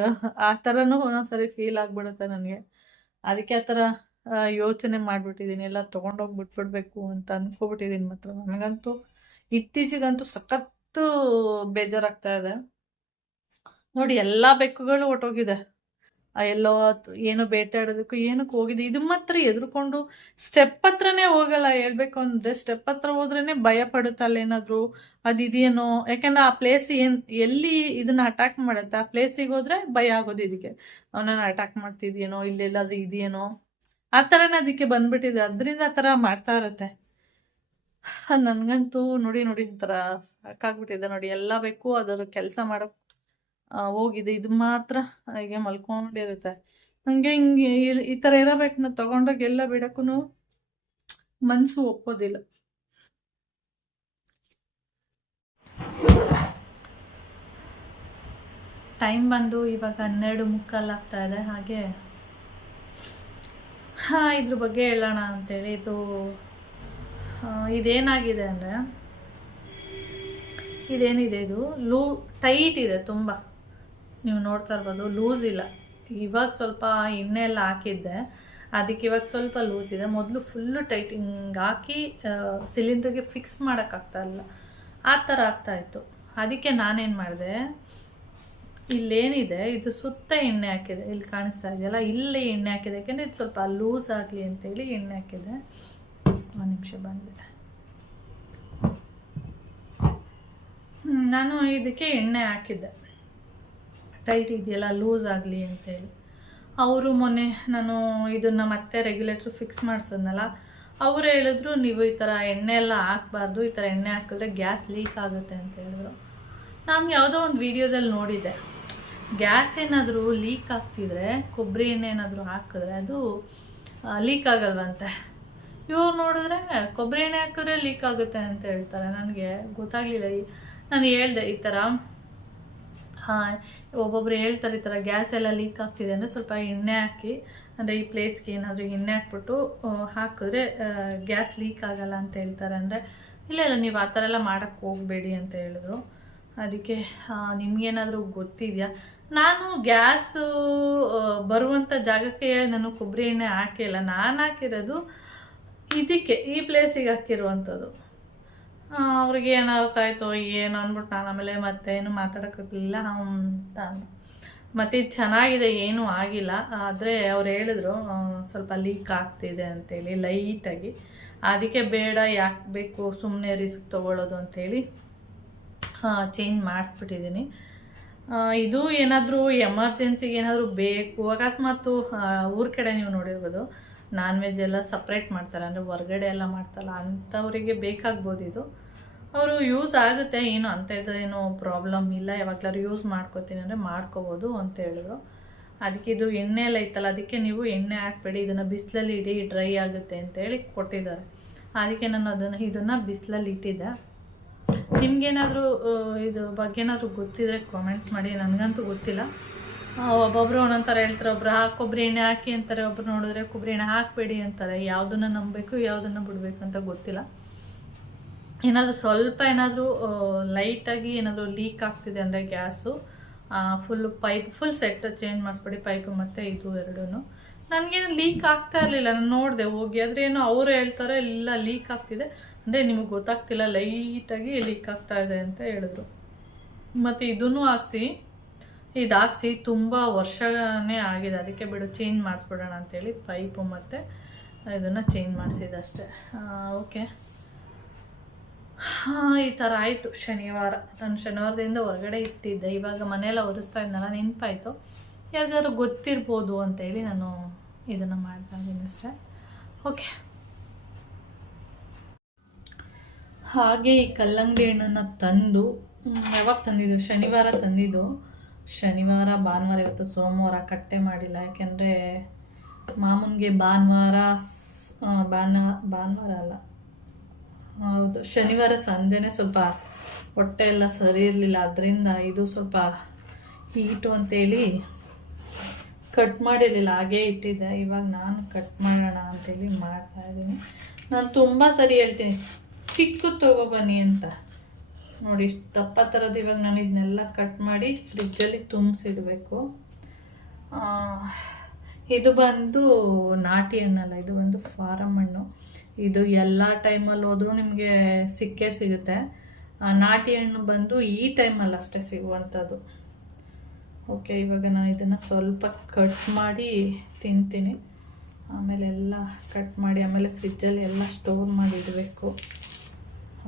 ಆ ಥರನೂ ಒಂದೊಂದ್ಸರಿ ಫೀಲ್ ಆಗಿಬಿಡುತ್ತೆ ನನಗೆ. ಅದಕ್ಕೆ ಆ ಥರ ಯೋಚನೆ ಮಾಡಿಬಿಟ್ಟಿದ್ದೀನಿ, ಎಲ್ಲ ತೊಗೊಂಡೋಗಿ ಬಿಟ್ಬಿಡ್ಬೇಕು ಅಂತ ಅನ್ಕೊಬಿಟ್ಟಿದ್ದೀನಿ. ಮಾತ್ರ ನನಗಂತೂ ಇತ್ತೀಚೆಗಂತೂ ಸಖತ್ತು ಬೇಜಾರಾಗ್ತಾ ಇದೆ ನೋಡಿ. ಎಲ್ಲ ಬೆಕ್ಕುಗಳು ಹೊಟ್ಟೋಗಿದೆ, ಎಲ್ಲೋ ಏನೋ ಬೇಟಾಡೋದಕ್ಕೂ ಏನಕ್ಕೆ ಹೋಗಿದೆ. ಇದು ಮಾತ್ರ ಎದ್ರುಕೊಂಡು ಸ್ಟೆಪ್ ಹತ್ರನೇ ಹೋಗಲ್ಲ. ಹೇಳ್ಬೇಕು ಅಂದರೆ ಸ್ಟೆಪ್ ಹತ್ರ ಹೋದ್ರೇ ಭಯ ಪಡುತ್ತಲ್ಲ ಏನಾದರೂ ಅದಿದೆಯೇನೋ. ಯಾಕಂದ್ರೆ ಆ ಪ್ಲೇಸ್ ಎಲ್ಲಿ ಇದನ್ನ ಅಟ್ಯಾಕ್ ಮಾಡುತ್ತೆ ಆ ಪ್ಲೇಸಿಗೆ ಹೋದ್ರೆ ಭಯ ಆಗೋದು ಇದಕ್ಕೆ. ಅವನನ್ನ ಅಟ್ಯಾಕ್ ಮಾಡ್ತಿದ್ಯೇನೋ, ಇಲ್ಲೆಲ್ಲಾದ್ರೂ ಇದೆಯೇನೋ ಆ ಥರನೇ ಅದಕ್ಕೆ ಬಂದ್ಬಿಟ್ಟಿದೆ. ಅದರಿಂದ ಆ ಥರ ಮಾಡ್ತಾ ಇರುತ್ತೆ. ನನಗಂತೂ ನೋಡಿ ಒಂಥರ ಸಾಕಾಗ್ಬಿಟ್ಟಿದೆ ನೋಡಿ. ಎಲ್ಲ ಬೇಕು ಅದರ ಕೆಲಸ ಮಾಡೋಕ್ಕೆ ಹೋಗಿದೆ. ಇದು ಮಾತ್ರ ಹೀಗೆ ಮಲ್ಕೊಂಡಿರುತ್ತೆ. ನನಗೆ ಹಿಂಗೆ ಈ ಥರ ಇರಬೇಕು. ನಾನು ತೊಗೊಂಡೋಗಿ ಎಲ್ಲ ಬಿಡೋಕ್ಕೂ ಮನಸ್ಸು ಒಪ್ಪೋದಿಲ್ಲ. ಟೈಮ್ ಬಂದು ಇವಾಗ 12:45 ಆಗ್ತಾ ಇದೆ. ಹಾಗೆ ಇದ್ರ ಬಗ್ಗೆ ಹೇಳೋಣ ಅಂತೇಳಿ. ಇದೇನಾಗಿದೆ ಅಂದರೆ ಇದೇನಿದೆ, ಇದು ಟೈಟ್ ಇದೆ ತುಂಬ. ನೀವು ನೋಡ್ತಾ ಇರ್ಬೋದು, ಲೂಸ್ ಇಲ್ಲ. ಇವಾಗ ಸ್ವಲ್ಪ ಎಣ್ಣೆ ಎಲ್ಲ ಹಾಕಿದ್ದೆ, ಅದಕ್ಕೆ ಇವಾಗ ಸ್ವಲ್ಪ ಲೂಸ್ ಇದೆ. ಮೊದಲು ಫುಲ್ಲು ಟೈಟ್ ಹಿಂಗೆ ಹಾಕಿ ಸಿಲಿಂಡ್ರಿಗೆ ಫಿಕ್ಸ್ ಮಾಡೋಕ್ಕಾಗ್ತಾ ಇಲ್ಲ, ಆ ಥರ ಆಗ್ತಾಯಿತ್ತು. ಅದಕ್ಕೆ ನಾನೇನು ಮಾಡಿದೆ, ಇಲ್ಲೇನಿದೆ ಇದು ಸುತ್ತ ಎಣ್ಣೆ ಹಾಕಿದೆ. ಇಲ್ಲಿ ಕಾಣಿಸ್ತಾ ಇದೆಯಲ್ಲ, ಇಲ್ಲೇ ಎಣ್ಣೆ ಹಾಕಿದೆ. ಯಾಕೆಂದರೆ ಇದು ಸ್ವಲ್ಪ ಲೂಸ್ ಆಗಲಿ ಅಂತೇಳಿ ಎಣ್ಣೆ ಹಾಕಿದೆ. ಒಂದು ನಿಮಿಷ ಬಂದೆ. ನಾನು ಇದಕ್ಕೆ ಎಣ್ಣೆ ಹಾಕಿದ್ದೆ, ಟೈಟ್ ಇದೆಯಲ್ಲ ಲೂಸ್ ಆಗಲಿ ಅಂತೇಳಿ. ಅವರು ಮೊನ್ನೆ ನಾನು ಇದನ್ನು ಮತ್ತೆ ರೆಗ್ಯುಲೇಟ್ರ್ ಫಿಕ್ಸ್ ಮಾಡಿಸೋದ್ನಲ್ಲ, ಅವರು ಹೇಳಿದ್ರು ನೀವು ಈ ಥರ ಎಣ್ಣೆ ಎಲ್ಲ ಹಾಕಬಾರ್ದು, ಈ ಥರ ಎಣ್ಣೆ ಹಾಕಿದ್ರೆ ಗ್ಯಾಸ್ ಲೀಕ್ ಆಗುತ್ತೆ ಅಂತ ಹೇಳಿದ್ರು. ನಾನು ಯಾವುದೋ ಒಂದು ವಿಡಿಯೋದಲ್ಲಿ ನೋಡಿದ್ದೆ, ಗ್ಯಾಸ್ ಏನಾದರೂ ಲೀಕ್ ಆಗ್ತಿದ್ರೆ ಕೊಬ್ಬರಿ ಎಣ್ಣೆ ಏನಾದರೂ ಹಾಕಿದ್ರೆ ಅದು ಲೀಕ್ ಆಗಲ್ವಂತೆ. ಇವ್ರು ನೋಡಿದ್ರೆ ಕೊಬ್ಬರಿ ಎಣ್ಣೆ ಹಾಕಿದ್ರೆ ಲೀಕ್ ಆಗುತ್ತೆ ಅಂತ ಹೇಳ್ತಾರೆ. ನನಗೆ ಗೊತ್ತಾಗಲಿಲ್ಲ. ನಾನು ಹೇಳಿದೆ ಈ ಥರ, ಒಬ್ಬೊಬ್ರು ಹೇಳ್ತಾರೆ ಈ ಥರ ಗ್ಯಾಸ್ ಎಲ್ಲ ಲೀಕ್ ಆಗ್ತಿದೆ ಅಂದರೆ ಸ್ವಲ್ಪ ಎಣ್ಣೆ ಹಾಕಿ, ಅಂದರೆ ಈ ಪ್ಲೇಸ್ಗೆ ಏನಾದರೂ ಎಣ್ಣೆ ಹಾಕ್ಬಿಟ್ಟು ಹಾಕಿದ್ರೆ ಗ್ಯಾಸ್ ಲೀಕ್ ಆಗಲ್ಲ ಅಂತ ಹೇಳ್ತಾರೆ. ಅಂದರೆ ಇಲ್ಲ ನೀವು ಆ ಥರ ಎಲ್ಲ ಮಾಡೋಕ್ಕೆ ಹೋಗಬೇಡಿ ಅಂತ ಹೇಳಿದ್ರು. ಅದಕ್ಕೆ ನಿಮಗೇನಾದರೂ ಗೊತ್ತಿದೆಯಾ? ನಾನು ಗ್ಯಾಸು ಬರುವಂಥ ಜಾಗಕ್ಕೆ ನಾನು ಕೊಬ್ಬರಿ ಎಣ್ಣೆ ಹಾಕಿಲ್ಲ. ನಾನು ಹಾಕಿರೋದು ಇದಕ್ಕೆ, ಈ ಪ್ಲೇಸಿಗೆ ಹಾಕಿರುವಂಥದ್ದು. ಅವ್ರಿಗೆ ಏನಾಗ್ತಾಯಿತೋ ಏನು ಅಂದ್ಬಿಟ್ಟು ನಾನು ಆಮೇಲೆ ಮತ್ತೇನು ಮಾತಾಡೋಕ್ಕಾಗಲಿಲ್ಲ ಅಂತ. ಮತ್ತು ಇದು ಚೆನ್ನಾಗಿದೆ, ಏನೂ ಆಗಿಲ್ಲ. ಆದರೆ ಅವ್ರು ಹೇಳಿದ್ರು ಸ್ವಲ್ಪ ಲೀಕ್ ಆಗ್ತಿದೆ ಅಂತೇಳಿ ಲೈಟಾಗಿ. ಅದಕ್ಕೆ ಬೇಡ, ಯಾಕೆ ಬೇಕು ಸುಮ್ಮನೆ ರಿಸ್ಕ್ ತೊಗೊಳ್ಳೋದು ಅಂಥೇಳಿ ಚೇಂಜ್ ಮಾಡಿಸ್ಬಿಟ್ಟಿದ್ದೀನಿ. ಇದು ಏನಾದರೂ ಎಮರ್ಜೆನ್ಸಿಗೆ ಏನಾದರೂ ಬೇಕು, ಅಕಸ್ಮಾತು ಊರ ಕಡೆ ನೀವು ನೋಡಿರ್ಬೋದು ನಾನ್ ವೆಜ್ ಎಲ್ಲ ಸಪ್ರೇಟ್ ಮಾಡ್ತಾರೆ, ಅಂದರೆ ಹೊರ್ಗಡೆ ಎಲ್ಲ ಮಾಡ್ತಾರಲ್ಲ ಅಂಥವರಿಗೆ ಬೇಕಾಗ್ಬೋದು ಇದು. ಅವರು ಯೂಸ್ ಆಗುತ್ತೆ, ಏನು ಅಂತ ಏನೋ ಪ್ರಾಬ್ಲಮ್ ಇಲ್ಲ, ಯಾವಾಗಲಾದ್ರು ಯೂಸ್ ಮಾಡ್ಕೋತೀನಿ ಅಂದರೆ ಮಾಡ್ಕೋಬೋದು ಅಂತ ಹೇಳಿದ್ರು. ಅದಕ್ಕೆ ಇದು ಎಣ್ಣೆ ಎಲ್ಲ ಇತ್ತಲ್ಲ, ಅದಕ್ಕೆ ನೀವು ಎಣ್ಣೆ ಹಾಕ್ಬೇಡಿ, ಇದನ್ನು ಬಿಸಿಲಲ್ಲಿ ಇಡಿ, ಡ್ರೈ ಆಗುತ್ತೆ ಅಂತೇಳಿ ಕೊಟ್ಟಿದ್ದಾರೆ. ಅದಕ್ಕೆ ನಾನು ಇದನ್ನು ಬಿಸಿಲಲ್ಲಿ ಇಟ್ಟಿದ್ದೆ. ನಿಮಗೇನಾದರೂ ಇದು ಬಗ್ಗೆ ಏನಾದರೂ ಗೊತ್ತಿದ್ರೆ ಕಾಮೆಂಟ್ಸ್ ಮಾಡಿ, ನನಗಂತೂ ಗೊತ್ತಿಲ್ಲ. ಒಬ್ಬೊಬ್ಬರು ಒಂದೊಂದು ಥರ ಹೇಳ್ತಾರೆ. ಒಬ್ಬರು ಕೊಬ್ಬರಿ ಎಣ್ಣೆ ಹಾಕಿ ಅಂತಾರೆ, ಒಬ್ಬರು ನೋಡಿದ್ರೆ ಕೊಬ್ಬರಿ ಎಣ್ಣೆ ಹಾಕಬೇಡಿ ಅಂತಾರೆ. ಯಾವುದನ್ನು ನಂಬಬೇಕು ಯಾವುದನ್ನು ಬಿಡಬೇಕು ಅಂತ ಗೊತ್ತಿಲ್ಲ. ಏನಾದರೂ ಸ್ವಲ್ಪ ಏನಾದರೂ ಲೈಟಾಗಿ ಏನಾದರೂ ಲೀಕ್ ಆಗ್ತಿದೆ ಅಂದರೆ ಗ್ಯಾಸು ಫುಲ್ ಸೆಟ್ ಚೇಂಜ್ ಮಾಡಿಸ್ಬೇಡಿ, ಪೈಪು ಮತ್ತು ಇದು ಎರಡೂ. ನನಗೇನು ಲೀಕ್ ಆಗ್ತಾ ಇರಲಿಲ್ಲ, ನಾನು ನೋಡಿದೆ ಹೋಗಿ. ಆದರೆ ಏನೋ ಅವರು ಹೇಳ್ತಾರೆ ಇಲ್ಲ ಲೀಕ್ ಆಗ್ತಿದೆ, ಅಂದರೆ ನಿಮಗೆ ಗೊತ್ತಾಗ್ತಿಲ್ಲ, ಲೈಟಾಗಿ ಲೀಕ್ ಆಗ್ತಾ ಇದೆ ಅಂತ ಹೇಳಿದ್ರು. ಮತ್ತು ಇದನ್ನು ಹಾಕ್ಸಿ ತುಂಬ ವರ್ಷನೇ ಆಗಿದೆ. ಅದಕ್ಕೆ ಬಿಡು ಚೇಂಜ್ ಮಾಡಿಸ್ಬಿಡೋಣ ಅಂತೇಳಿ ಪೈಪು ಮತ್ತು ಇದನ್ನು ಚೇಂಜ್ ಮಾಡಿಸಿದೆ ಅಷ್ಟೇ. ಓಕೆ, ಈ ಥರ ಆಯಿತು ಶನಿವಾರ. ನಾನು ಶನಿವಾರದಿಂದ ಹೊರಗಡೆ ಇಟ್ಟಿದ್ದೆ, ಇವಾಗ ಮನೆಯೆಲ್ಲ ಒರೆಸ್ತಾ ಇದ್ದನಲ್ಲ ನೆನಪಾಯಿತು, ಯಾರಿಗಾದ್ರೂ ಗೊತ್ತಿರ್ಬೋದು ಅಂತೇಳಿ ನಾನು ಇದನ್ನು ಮಾಡ್ತಾ ಇದ್ದೀನಿ ಅಷ್ಟೇ. ಓಕೆ, ಹಾಗೆ ಈ ಕಲ್ಲಂಗಡಿ ಹಣ್ಣನ್ನು ತಂದು ಯಾವಾಗ ತಂದಿದ್ದು, ಶನಿವಾರ ತಂದಿದ್ದು. ಶನಿವಾರ ಭಾನುವಾರ, ಇವತ್ತು ಸೋಮವಾರ ಕಟ್ಟೆ ಮಾಡಿಲ್ಲ. ಯಾಕೆಂದರೆ ಮಾಮೂನಿಗೆ ಭಾನುವಾರ ಅಲ್ಲ, ಹೌದು ಶನಿವಾರ ಸಂಜೆನೇ ಸ್ವಲ್ಪ ಹೊಟ್ಟೆ ಎಲ್ಲ ಸರಿ ಇರಲಿಲ್ಲ. ಅದರಿಂದ ಇದು ಸ್ವಲ್ಪ ಹೀಟು ಅಂತೇಳಿ ಕಟ್ ಮಾಡಿರಲಿಲ್ಲ, ಹಾಗೇ ಇಟ್ಟಿದ್ದೆ. ಇವಾಗ ನಾನು ಕಟ್ ಮಾಡೋಣ ಅಂತೇಳಿ ಮಾಡ್ತಾಯಿದ್ದೀನಿ. ನಾನು ತುಂಬ ಸರಿ ಹೇಳ್ತೀನಿ ಚಿಕ್ಕದು ತೊಗೊಬನ್ನಿ ಅಂತ. ನೋಡಿ ಇಷ್ಟು ದಪ್ಪ ಥರದ್ದು. ಇವಾಗ ನಾನು ಇದನ್ನೆಲ್ಲ ಕಟ್ ಮಾಡಿ ಫ್ರಿಜ್ಜಲ್ಲಿ ತುಂಬಿಸಿಡಬೇಕು. ಇದು ಬಂದು ನಾಟಿ ಹಣ್ಣಲ್ಲ, ಇದು ಬಂದು ಫಾರಮ್ ಹಣ್ಣು. ಇದು ಎಲ್ಲ ಟೈಮಲ್ಲಿ ಹೋದ್ರೂ ನಿಮಗೆ ಸಿಕ್ಕೇ ಸಿಗುತ್ತೆ. ನಾಟಿ ಹಣ್ಣು ಬಂದು ಈ ಟೈಮಲ್ಲಿ ಅಷ್ಟೇ ಸಿಗುವಂಥದ್ದು. ಓಕೆ, ಇವಾಗ ನಾನು ಇದನ್ನು ಸ್ವಲ್ಪ ಕಟ್ ಮಾಡಿ ತಿಂತೀನಿ. ಆಮೇಲೆ ಎಲ್ಲ ಕಟ್ ಮಾಡಿ ಆಮೇಲೆ ಫ್ರಿಜ್ಜಲ್ಲಿ ಎಲ್ಲ ಸ್ಟೋರ್ ಮಾಡಿ ಇಡಬೇಕು.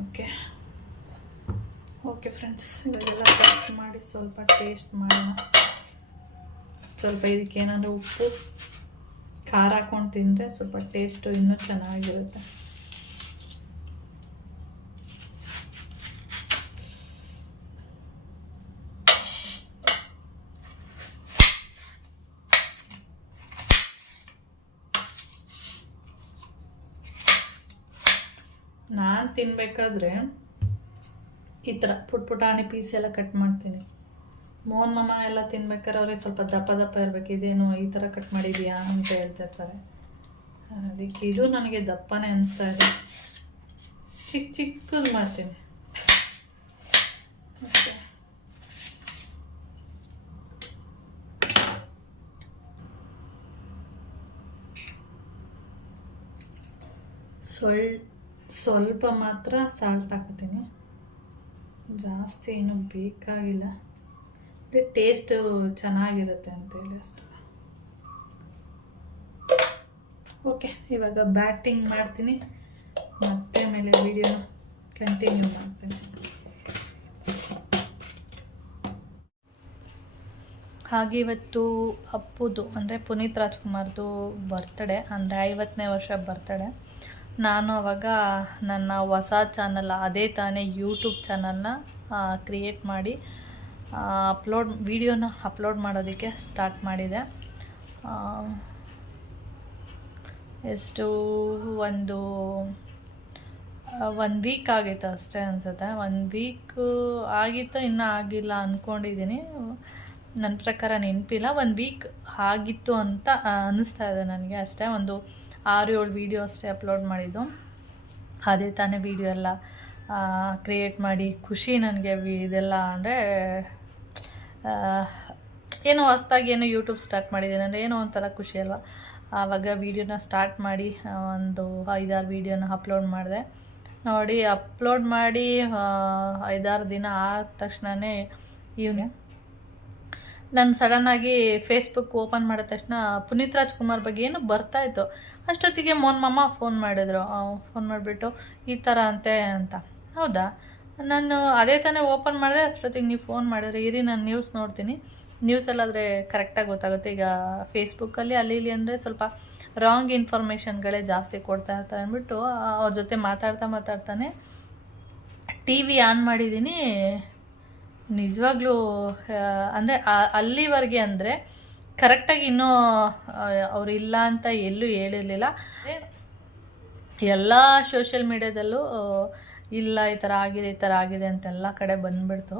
ಓಕೆ ಓಕೆ ಫ್ರೆಂಡ್ಸ್, ಇವಾಗೆಲ್ಲ ಕಟ್ ಮಾಡಿ ಸ್ವಲ್ಪ ಟೇಸ್ಟ್ ಮಾಡೋಣ. ಸ್ವಲ್ಪ ಇದಕ್ಕೆ ಏನಾದರೂ ಉಪ್ಪು ಖಾರ ಹಾಕ್ಕೊಂಡು ತಿಂದರೆ ಸ್ವಲ್ಪ ಟೇಸ್ಟು ಇನ್ನೂ ಚೆನ್ನಾಗಿರುತ್ತೆ. ನಾನು ತಿನ್ನಬೇಕಾದ್ರೆ ಈ ಥರ ಪುಟಾಣಿ ಪೀಸ್ ಎಲ್ಲ ಕಟ್ ಮಾಡ್ತೀನಿ. ಮೋಹನ್ ಮಾಮ ಎಲ್ಲ ತಿನ್ಬೇಕಾದ್ರೆ ಅವ್ರಿಗೆ ಸ್ವಲ್ಪ ದಪ್ಪ ದಪ್ಪ ಇರಬೇಕು. ಇದೇನು ಈ ಥರ ಕಟ್ ಮಾಡಿದೀಯಾ ಅಂತ ಹೇಳ್ತಿರ್ತಾರೆ. ಅದಕ್ಕೆ ಇದು ನನಗೆ ದಪ್ಪನೇ ಅನಿಸ್ತಾ ಇದೆ. ಚಿಕ್ಕದು ಮಾಡ್ತೀನಿ. ಓಕೆ, ಸ್ವಲ್ಪ ಮಾತ್ರ ಸಾಲ್ಟ್ ಹಾಕ್ತೀನಿ, ಜಾಸ್ತಿ ಏನು ಬೇಕಾಗಿಲ್ಲ. ಟೇಸ್ಟ್ ಚೆನ್ನಾಗಿರುತ್ತೆ ಅಂತೇಳಿ ಅಷ್ಟೆ. ಓಕೆ, ಇವಾಗ ಬ್ಯಾಟಿಂಗ್ ಮಾಡ್ತೀನಿ, ಮತ್ತೆ ಮೇಲೆ ವಿಡಿಯೋನ ಕಂಟಿನ್ಯೂ ಮಾಡ್ತೀನಿ. ಹಾಗೆ ಇವತ್ತು ಅಪ್ಪುದು ಅಂದರೆ ಪುನೀತ್ ರಾಜ್ಕುಮಾರ್ದು ಬರ್ತ್ಡೇ, ಅಂದರೆ 50ನೇ ವರ್ಷ ಬರ್ತ್ಡೇ. ನಾನು ಅವಾಗ ನನ್ನ ಹೊಸ ಚಾನಲ್, ಅದೇ ತಾನೇ ಯೂಟ್ಯೂಬ್ ಚಾನಲ್ನ ಕ್ರಿಯೇಟ್ ಮಾಡಿ ವಿಡಿಯೋನ ಅಪ್ಲೋಡ್ ಮಾಡೋದಕ್ಕೆ ಸ್ಟಾರ್ಟ್ ಮಾಡಿದೆ. ಎಷ್ಟು ಒಂದು ವೀಕ್ ಆಗಿತ್ತು ಅಷ್ಟೇ ಅನಿಸುತ್ತೆ. 1 ವೀಕ್ ಆಗಿತ್ತು, ಇನ್ನೂ ಆಗಿಲ್ಲ ಅಂದ್ಕೊಂಡಿದ್ದೀನಿ. ನನ್ನ ಪ್ರಕಾರ ನೆನಪಿಲ್ಲ. 1 ವೀಕ್ ಆಗಿತ್ತು ಅಂತ ಅನ್ನಿಸ್ತಾ ಇದೆ ನನಗೆ ಅಷ್ಟೇ. ಒಂದು 6-7 ವೀಡಿಯೋ ಅಷ್ಟೇ ಅಪ್ಲೋಡ್ ಮಾಡಿದ್ದು. ಅದೇ ತಾನೇ ವೀಡಿಯೋ ಎಲ್ಲ ಕ್ರಿಯೇಟ್ ಮಾಡಿ ಖುಷಿ ನನಗೆ. ಇದೆಲ್ಲ ಅಂದರೆ ಏನೋ ಹೊಸ್ದಾಗಿ ಏನೋ ಯೂಟ್ಯೂಬ್ ಸ್ಟಾರ್ಟ್ ಮಾಡಿದ್ದೀನಿ ಅಂದರೆ ಏನೋ ಒಂಥರ ಖುಷಿ ಅಲ್ವಾ. ಆವಾಗ ವೀಡಿಯೋನ ಸ್ಟಾರ್ಟ್ ಮಾಡಿ ಒಂದು 5-6 ವೀಡಿಯೋನ ಅಪ್ಲೋಡ್ ಮಾಡಿದೆ. ನೋಡಿ, ಅಪ್ಲೋಡ್ ಮಾಡಿ 5-6 ದಿನ ಆದ ತಕ್ಷಣವೇ ನಾನು ಸಡನ್ನಾಗಿ ಫೇಸ್ಬುಕ್ ಓಪನ್ ಮಾಡಿದ ತಕ್ಷಣ ಪುನೀತ್ ರಾಜ್ಕುಮಾರ್ ಬಗ್ಗೆ ಏನೋ ಬರ್ತಾಯಿತ್ತು. ಅಷ್ಟೊತ್ತಿಗೆ ಮೋಹನ್ ಮಾಮ ಫೋನ್ ಮಾಡಿದ್ರು. ಫೋನ್ ಮಾಡಿಬಿಟ್ಟು ಈ ಥರ ಅಂತೆ ಅಂತ. ಹೌದಾ, ನಾನು ಅದೇ ತಾನೇ ಓಪನ್ ಮಾಡಿದೆ, ಅಷ್ಟೊತ್ತಿಗೆ ನೀವು ಫೋನ್ ಮಾಡಿದ್ರೆ ಇರಿ ನಾನು ನ್ಯೂಸ್ ನೋಡ್ತೀನಿ, ನ್ಯೂಸಲ್ಲಾದರೆ ಕರೆಕ್ಟಾಗಿ ಗೊತ್ತಾಗುತ್ತೆ. ಈಗ ಫೇಸ್ಬುಕ್ಕಲ್ಲಿ ಅಲ್ಲಿ ಇಲ್ಲಿ ಅಂದರೆ ಸ್ವಲ್ಪ ರಾಂಗ್ ಇನ್ಫಾರ್ಮೇಷನ್ಗಳೇ ಜಾಸ್ತಿ ಕೊಡ್ತಾ ಇರ್ತಾರೆ ಅಂದ್ಬಿಟ್ಟು ಅವ್ರ ಜೊತೆ ಮಾತಾಡ್ತಾನೆ ಟಿ ವಿ ಆನ್ ಮಾಡಿದ್ದೀನಿ. ನಿಜವಾಗ್ಲೂ ಅಂದರೆ ಅಲ್ಲಿವರೆಗೆ ಅಂದರೆ ಕರೆಕ್ಟಾಗಿ ಇನ್ನೂ ಅವ್ರು ಇಲ್ಲ ಅಂತ ಎಲ್ಲೂ ಹೇಳಿರಲಿಲ್ಲ. ಎಲ್ಲ ಸೋಷಿಯಲ್ ಮೀಡ್ಯಾದಲ್ಲೂ ಇಲ್ಲ ಈ ಥರ ಆಗಿದೆ ಅಂತೆಲ್ಲ ಕಡೆ ಬಂದುಬಿಡ್ತು.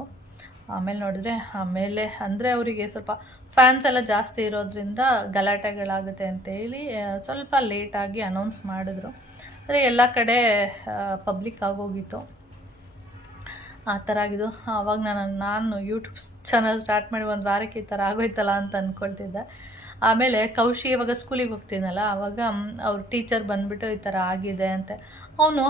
ಆಮೇಲೆ ನೋಡಿದ್ರೆ ಆಮೇಲೆ ಅಂದರೆ ಅವರಿಗೆ ಸ್ವಲ್ಪ ಫ್ಯಾನ್ಸ್ ಎಲ್ಲ ಜಾಸ್ತಿ ಇರೋದ್ರಿಂದ ಗಲಾಟೆಗಳಾಗುತ್ತೆ ಅಂತೇಳಿ ಸ್ವಲ್ಪ ಲೇಟಾಗಿ ಅನೌನ್ಸ್ ಮಾಡಿದ್ರು. ಆದರೆ ಎಲ್ಲ ಕಡೆ ಪಬ್ಲಿಕ್ ಆಗೋಗಿತ್ತು. ಆ ಥರ ಆಗಿದ್ದು. ಆವಾಗ ನಾನು ಯೂಟ್ಯೂಬ್ ಚಾನಲ್ ಸ್ಟಾರ್ಟ್ ಮಾಡಿ 1 ವಾರಕ್ಕೆ ಈ ಥರ ಆಗೋಯ್ತಲ್ಲ ಅಂತ ಅಂದ್ಕೊಳ್ತಿದ್ದೆ. ಆಮೇಲೆ ಕೌಶಿ ಇವಾಗ ಸ್ಕೂಲಿಗೆ ಹೋಗ್ತೀನಲ್ಲ, ಆವಾಗ ಅವ್ರ ಟೀಚರ್ ಬಂದುಬಿಟ್ಟು ಈ ಥರ ಆಗಿದೆ ಅಂತೆ. ಅವನು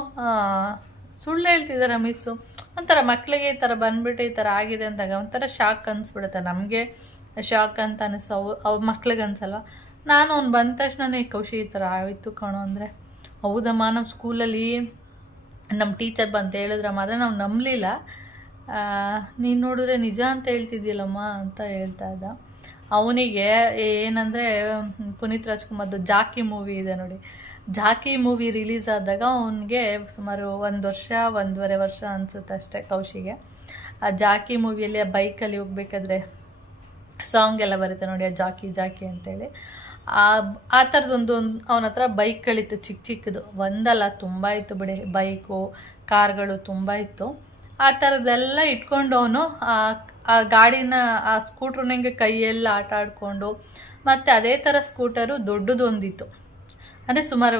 ಸುಳ್ಳು ಹೇಳ್ತಿದ್ದಾರೆ ಮಿಸ್ಸು, ಒಂಥರ ಮಕ್ಕಳಿಗೆ ಈ ಥರ ಬಂದುಬಿಟ್ಟು ಈ ಥರ ಆಗಿದೆ ಅಂದಾಗ ಒಂಥರ ಶಾಕ್ ಅನಿಸ್ಬಿಡುತ್ತೆ. ನಮಗೆ ಶಾಕ್ ಅಂತ ಅನಿಸೋ ಅವ್ರ ಮಕ್ಳಿಗೆ ಅನ್ಸಲ್ವ. ನಾನು ಅವ್ನು ಬಂದ ತಕ್ಷಣನೇ ಕೌಶಿ ಈ ಥರ ಆಯಿತು ಕಣೋ ಅಂದರೆ, ಹೌದಮ್ಮ ನಮ್ಮ ಸ್ಕೂಲಲ್ಲಿ ನಮ್ಮ ಟೀಚರ್ ಬಂದು ಹೇಳಿದ್ರಮ್ಮ, ಆದರೆ ನಾವು ನಂಬಲಿಲ್ಲ, ನೀನು ನೋಡಿದ್ರೆ ನಿಜ ಅಂತ ಹೇಳ್ತಿದ್ದಿಲ್ಲಮ್ಮ ಅಂತ ಹೇಳ್ತಾ ಇದ್ದ. ಅವನಿಗೆ ಏನಂದರೆ ಪುನೀತ್ ರಾಜ್ಕುಮಾರ್ದು ಜಾಕಿ ಮೂವಿ ಇದೆ ನೋಡಿ, ಜಾಕಿ ಮೂವಿ ರಿಲೀಸ್ ಆದಾಗ ಅವನಿಗೆ ಸುಮಾರು 1 ವರ್ಷ 1.5 ವರ್ಷ ಅನಿಸುತ್ತೆ ಅಷ್ಟೇ ಕೌಶಿಗೆ. ಆ ಜಾಕಿ ಮೂವಿಯಲ್ಲಿ ಆ ಬೈಕಲ್ಲಿ ಹೋಗ್ಬೇಕಾದ್ರೆ ಸಾಂಗ್ ಎಲ್ಲ ಬರುತ್ತೆ ನೋಡಿ, ಆ ಜಾಕಿ ಅಂತೇಳಿ. ಆ ಥರದೊಂದು ಅವನ ಹತ್ರ ಬೈಕ್ಗಳಿತ್ತು, ಚಿಕ್ಕದು, ಒಂದಲ್ಲ ತುಂಬ ಇತ್ತು ಬಿಡಿ, ಬೈಕು ಕಾರ್ಗಳು ತುಂಬ ಇತ್ತು. ಆ ಥರದ್ದೆಲ್ಲ ಇಟ್ಕೊಂಡು ಅವನು ಆ ಗಾಡಿನ ಆ ಸ್ಕೂಟ್ರನಿಗೆ ಕೈಯೆಲ್ಲ ಆಟ ಆಡಿಕೊಂಡು, ಮತ್ತು ಅದೇ ಥರ ಸ್ಕೂಟರು ದೊಡ್ಡದೊಂದಿತ್ತು, ಅಂದರೆ ಸುಮಾರು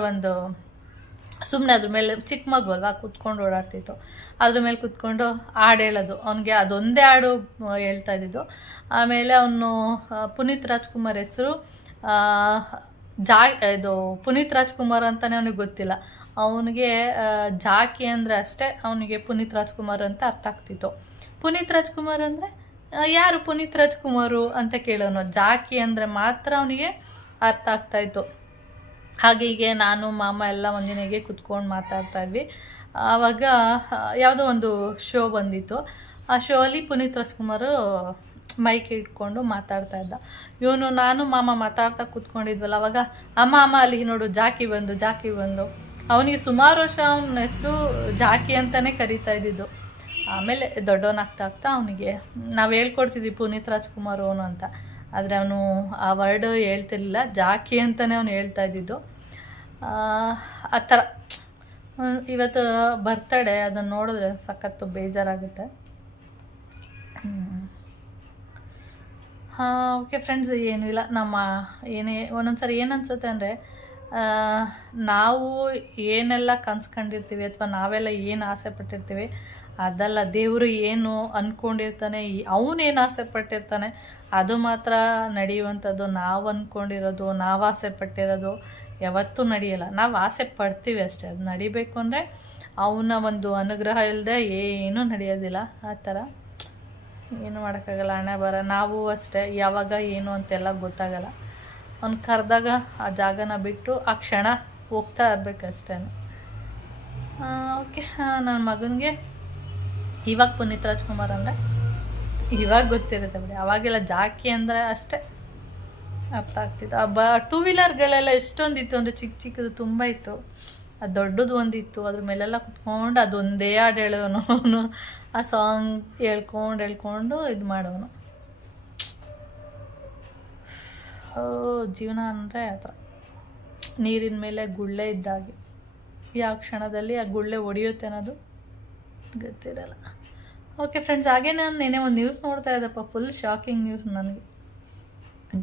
ಸುಮ್ಮನೆ ಅದ್ರ ಮೇಲೆ ಚಿಕ್ಕ ಮಗು ಅಲ್ವಾ ಕೂತ್ಕೊಂಡು ಓಡಾಡ್ತಿತ್ತು, ಅದ್ರ ಮೇಲೆ ಕೂತ್ಕೊಂಡು ಹಾಡು ಹೇಳೋದು. ಅವನಿಗೆ ಅದೊಂದೇ ಹಾಡು ಹೇಳ್ತಾ ಇದ್ದಿದ್ದು. ಆಮೇಲೆ ಅವನು ಪುನೀತ್ ರಾಜ್ಕುಮಾರ್ ಹೆಸರು ಇದು ಪುನೀತ್ ರಾಜ್ಕುಮಾರ್ ಅಂತಲೇ ಅವನಿಗೆ ಗೊತ್ತಿಲ್ಲ. ಅವನಿಗೆ ಜಾಕಿ ಅಂದರೆ ಅಷ್ಟೇ ಅವನಿಗೆ ಪುನೀತ್ ರಾಜ್ಕುಮಾರ್ ಅಂತ ಅರ್ಥ ಆಗ್ತಿತ್ತು. ಪುನೀತ್ ರಾಜ್ಕುಮಾರ್ ಅಂದರೆ ಯಾರು ಪುನೀತ್ ರಾಜ್ಕುಮಾರು ಅಂತ ಕೇಳೋನು. ಜಾಕಿ ಅಂದರೆ ಮಾತ್ರ ಅವನಿಗೆ ಅರ್ಥ ಆಗ್ತಾಯಿತ್ತು. ಹಾಗೆ ಹೀಗೆ ನಾನು ಮಾಮ ಎಲ್ಲ ಒಂದಿನೆಗೆ ಕುತ್ಕೊಂಡು ಮಾತಾಡ್ತಾಯಿದ್ವಿ. ಆವಾಗ ಯಾವುದೋ ಒಂದು ಶೋ ಬಂದಿತ್ತು. ಆ ಶೋ ಅಲ್ಲಿ ಪುನೀತ್ ರಾಜ್ಕುಮಾರು ಮೈಕ್ ಇಟ್ಕೊಂಡು ಮಾತಾಡ್ತಾ ಇದ್ದ. ಇವನು ನಾನು ಮಾಮ ಮಾತಾಡ್ತಾ ಕೂತ್ಕೊಂಡಿದ್ವಲ್ಲ, ಅವಾಗ ಅಮ್ಮ ಅಲ್ಲಿ ನೋಡು ಜಾಕಿ ಬಂದು ಅವನಿಗೆ ಸುಮಾರು ವರ್ಷ ಅವನ ಹೆಸರು ಜಾಕಿ ಅಂತಲೇ ಕರಿತಾ ಇದ್ದಿದ್ದು. ಆಮೇಲೆ ದೊಡ್ಡವನಾಗ್ತಾ ಅವನಿಗೆ ನಾವು ಹೇಳ್ಕೊಡ್ತಿದ್ವಿ ಪುನೀತ್ ರಾಜ್ಕುಮಾರ್ ಅವನು ಅಂತ, ಆದರೆ ಅವನು ಆ ವರ್ಡ್ ಹೇಳ್ತಿರ್ಲಿಲ್ಲ, ಜಾಕಿ ಅಂತಲೇ ಅವನು ಹೇಳ್ತಾ ಇದ್ದಿದ್ದು. ಆ ಥರ ಇವತ್ತು ಬರ್ತಡೇ, ಅದನ್ನು ನೋಡಿದ್ರೆ ಸಖತ್ತು ಬೇಜಾರಾಗುತ್ತೆ. ಓಕೆ ಫ್ರೆಂಡ್ಸ್, ಏನೂ ಇಲ್ಲ. ನಮ್ಮ ಒಂದೊಂದ್ಸರಿ ಏನು ಅನ್ಸುತ್ತೆ ಅಂದರೆ, ನಾವು ಏನೆಲ್ಲ ಕನ್ಸ್ಕೊಂಡಿರ್ತೀವಿ ಅಥವಾ ನಾವೆಲ್ಲ ಏನು ಆಸೆ ಪಟ್ಟಿರ್ತೀವಿ ಅದಲ್ಲ, ದೇವರು ಏನು ಅಂದ್ಕೊಂಡಿರ್ತಾನೆ, ಅವನೇನು ಆಸೆ ಪಟ್ಟಿರ್ತಾನೆ ಅದು ಮಾತ್ರ ನಡೆಯುವಂಥದ್ದು. ನಾವು ಅಂದ್ಕೊಂಡಿರೋದು, ನಾವು ಆಸೆ ಪಟ್ಟಿರೋದು ಯಾವತ್ತೂ ನಡೆಯಲ್ಲ. ನಾವು ಆಸೆ ಪಡ್ತೀವಿ ಅಷ್ಟೇ, ಅದು ನಡಿಬೇಕು ಅಂದರೆ ಅವನ ಒಂದು ಅನುಗ್ರಹ ಇಲ್ಲದೆ ಏನೂ ನಡೆಯೋದಿಲ್ಲ. ಆ ಥರ ಏನು ಮಾಡೋಕ್ಕಾಗಲ್ಲ, ಹಣೆ ಬರ. ನಾವು ಅಷ್ಟೇ, ಯಾವಾಗ ಏನು ಅಂತೆಲ್ಲ ಗೊತ್ತಾಗಲ್ಲ. ಅವ್ನು ಕರೆದಾಗ ಆ ಜಾಗನ ಬಿಟ್ಟು ಆ ಕ್ಷಣ ಹೋಗ್ತಾ ಇರಬೇಕಷ್ಟೇ. ಓಕೆ, ನನ್ನ ಮಗನಿಗೆ ಇವಾಗ ಪುನೀತ್ ರಾಜ್ಕುಮಾರ್ ಅಂದರೆ ಇವಾಗ ಗೊತ್ತಿರುತ್ತೆ ಬಿಡಿ. ಅವಾಗೆಲ್ಲ ಜಾಕಿ ಅಂದರೆ ಅಷ್ಟೇ ಅರ್ಥ ಆಗ್ತಿತ್ತು. ಟೂ ವೀಲರ್ಗಳೆಲ್ಲ ಎಷ್ಟೊಂದಿತ್ತು ಅಂದರೆ ಚಿಕ್ಕದು ತುಂಬ ಇತ್ತು. ಅದು ದೊಡ್ಡದು ಒಂದಿತ್ತು, ಅದ್ರ ಮೇಲೆಲ್ಲ ಕುತ್ಕೊಂಡು ಅದೊಂದೇ ಹಾಡು ಹೇಳೋನು ಅವನು. ಆ ಸಾಂಗ್ ಹೇಳ್ಕೊಂಡು ಇದು ಮಾಡೋನು. ಜೀವನ ಅಂದರೆ ಆ ಥರ ನೀರಿನ ಮೇಲೆ ಗುಳ್ಳೆ ಇದ್ದಾಗೆ, ಯಾವ ಕ್ಷಣದಲ್ಲಿ ಆ ಗುಳ್ಳೆ ಹೊಡೆಯುತ್ತೆ ಅನ್ನೋದು ಗೊತ್ತಿರಲ್ಲ. ಓಕೆ ಫ್ರೆಂಡ್ಸ್, ಹಾಗೆ ನಾನು ನೆನೆ ಒಂದು ನ್ಯೂಸ್ ನೋಡ್ತಾ ಇದ್ದಪ್ಪ, ಫುಲ್ ಶಾಕಿಂಗ್ ನ್ಯೂಸ್ ನನಗೆ.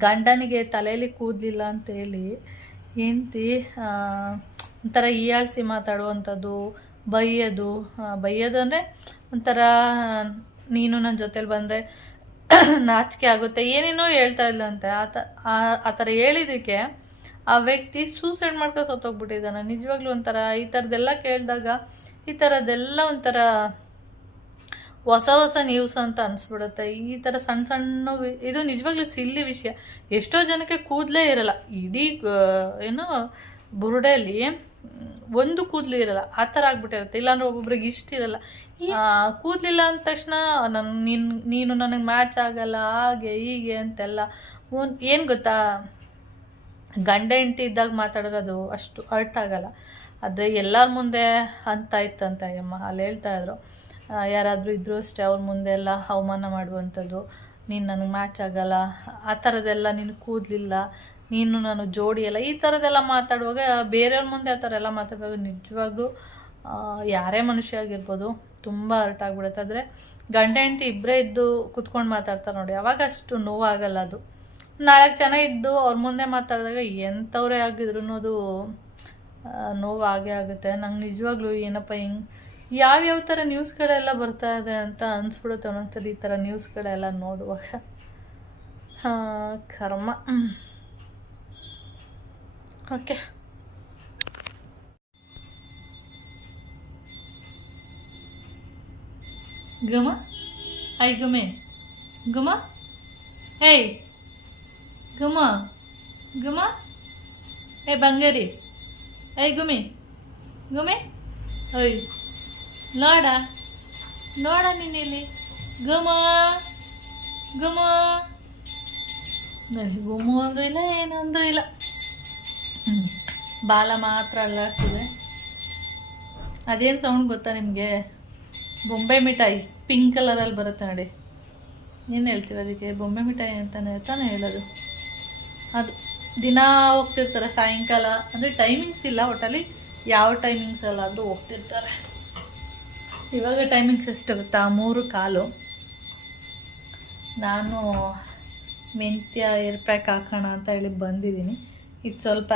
ಗಂಡನಿಗೆ ತಲೆಯಲ್ಲಿ ಕೂದಲಿಲ್ಲ ಅಂತೇಳಿ ಹೆಂಡ್ತಿ ಒಂಥರ ಹೀಯಾಳಿಸಿ ಮಾತಾಡುವಂಥದ್ದು, ಬೈಯೋದು ಅಂದರೆ ಒಂಥರ ನೀನು ನನ್ನ ಜೊತೇಲಿ ಬಂದರೆ ನಾಚಿಕೆ ಆಗುತ್ತೆ, ಏನೇನೋ ಹೇಳ್ತಾ ಇಲ್ಲಂತೆ. ಆ ಥರ ಹೇಳಿದ್ದಕ್ಕೆ ಆ ವ್ಯಕ್ತಿ ಸೂಸೈಡ್ ಮಾಡ್ಕೊಂಡು ಸತ್ತೋಗ್ಬಿಟ್ಟಿದ್ದಾನೆ. ನಿಜವಾಗ್ಲೂ ಒಂಥರ ಈ ಥರದ್ದೆಲ್ಲ ಕೇಳಿದಾಗ ಈ ಥರದ್ದೆಲ್ಲ ಒಂಥರ ಹೊಸ ನ್ಯೂಸ್ ಅಂತ ಅನಿಸ್ಬಿಡುತ್ತೆ. ಈ ಥರ ಸಣ್ಣ ಇದು ನಿಜವಾಗ್ಲೂ ಸಿಲ್ಲಿ ವಿಷಯ. ಎಷ್ಟೋ ಜನಕ್ಕೆ ಕೂದಲೇ ಇರಲ್ಲ, ಇಡೀ ಏನೋ ಬುರುಡೆಯಲ್ಲಿ ಒಂದು ಕೂದಲು ಇರಲ್ಲ, ಆ ಥರ ಆಗ್ಬಿಟ್ಟಿರುತ್ತೆ. ಇಲ್ಲಾಂದ್ರೆ ಒಬ್ಬೊಬ್ರಿಗೆ ಇಷ್ಟ ಇರಲ್ಲ. ಕೂದಲಿಲ್ಲ ಅಂದ ತಕ್ಷಣ ನೀನು ನನಗೆ ಮ್ಯಾಚ್ ಆಗಲ್ಲ, ಹಾಗೆ ಹೀಗೆ ಅಂತೆಲ್ಲ. ಏನು ಗೊತ್ತಾ, ಗಂಡ ಹೆಂಡತಿ ಇದ್ದಾಗ ಮಾತಾಡೋದು ಅಷ್ಟು ಹರ್ಟ್ ಆಗಲ್ಲ. ಆದರೆ ಎಲ್ಲರ ಮುಂದೆ ಅಂತ ಇತ್ತಂತ ಅಮ್ಮ ಅಲ್ಲಿ ಹೇಳ್ತಾಯಿದ್ರು. ಯಾರಾದರೂ ಇದ್ದರೂ ಅಷ್ಟೇ, ಅವ್ರ ಮುಂದೆ ಎಲ್ಲ ಅವಮಾನ ಮಾಡುವಂಥದ್ದು, ನೀನು ನನಗೆ ಮ್ಯಾಚ್ ಆಗಲ್ಲ, ಆ ಥರದ್ದೆಲ್ಲ, ನೀನು ಕೂದಲಿಲ್ಲ, ನೀನು ನಾನು ಜೋಡಿ ಅಲ್ಲ, ಈ ಥರದ್ದೆಲ್ಲ ಮಾತಾಡುವಾಗ, ಬೇರೆಯವ್ರ ಮುಂದೆ ಆ ಥರ ಎಲ್ಲ ಮಾತಾಡುವಾಗ ನಿಜವಾಗ್ಲೂ ಯಾರೇ ಮನುಷ್ಯ ಆಗಿರ್ಬೋದು ತುಂಬ ಹರ್ಟ್ ಆಗಿಬಿಡುತ್ತೆ. ಆದರೆ ಗಂಡ ಹೆಂಡತಿ ಇಬ್ಬರೇ ಇದ್ದು ಕುತ್ಕೊಂಡು ಮಾತಾಡ್ತಾರೆ ನೋಡಿ, ಅವಾಗ ಅಷ್ಟು ನೋವಾಗಲ್ಲ. ಅದು 4 ಜನ ಇದ್ದು ಅವ್ರ ಮುಂದೆ ಮಾತಾಡಿದಾಗ ಎಂಥವ್ರೇ ಆಗಿದ್ರು ಅದು ನೋವು ಆಗೇ ಆಗುತ್ತೆ. ನಂಗೆ ನಿಜವಾಗ್ಲೂ ಏನಪ್ಪ ಯಾವ್ಯಾವ ಥರ ನ್ಯೂಸ್ಗಳೆಲ್ಲ ಬರ್ತಾ ಇದೆ ಅಂತ ಅನಿಸ್ಬಿಡುತ್ತೆ ಒಂದೊಂದ್ಸರಿ ಈ ಥರ ನ್ಯೂಸ್ಗಳೆಲ್ಲ ನೋಡುವಾಗ. ಕರ್ಮ. ಓಕೆ, ಗಮ ಐ ಗಮೆ ಗಮ ಏಯ್ ಗಮ ಗಮ ಏ ಬಂಗಾರಿ ಏಯ್ ಗುಮಿ ಗುಮಿ ಓಯ್ ನೋಡ ನೀನಿಲ್ಲಿ ಗಮ ಗಮ. ಗುಮು ಅಂದರೂ ಇಲ್ಲ, ಏನಂದ್ರೂ ಇಲ್ಲ, ಬಾಲ ಮಾತ್ರ ಅಲ್ಲಾಡ್ತಿದೆ. ಅದೇನು ಸೌಂಡ್ ಗೊತ್ತಾ ನಿಮಗೆ? ಬೊಂಬೆ ಮಿಠಾಯಿ ಪಿಂಕ್ ಕಲರಲ್ಲಿ ಬರುತ್ತೆ ನೋಡಿ, ಏನು ಹೇಳ್ತೀವಿ ಅದಕ್ಕೆ? ಬೊಂಬೆ ಮಿಠಾಯಿ ತಾನೇ ಹೇಳೋದು. ಅದು ದಿನ ಹೋಗ್ತಿರ್ತಾರೆ ಸಾಯಂಕಾಲ, ಅಂದರೆ ಟೈಮಿಂಗ್ಸ್ ಇಲ್ಲ ಒಟ್ಟಲ್ಲಿ, ಯಾವ ಟೈಮಿಂಗ್ಸಲ್ಲಾದರೂ ಹೋಗ್ತಿರ್ತಾರೆ. ಇವಾಗ ಟೈಮಿಂಗ್ಸ್ ಎಷ್ಟು ಗೊತ್ತಾ? 3:15. ನಾನು ಮೆಂತ್ಯ ಏರ್ಪ್ಯಾಕ್ ಹಾಕೋಣ ಅಂತ ಹೇಳಿ ಬಂದಿದ್ದೀನಿ. ಇದು ಸ್ವಲ್ಪ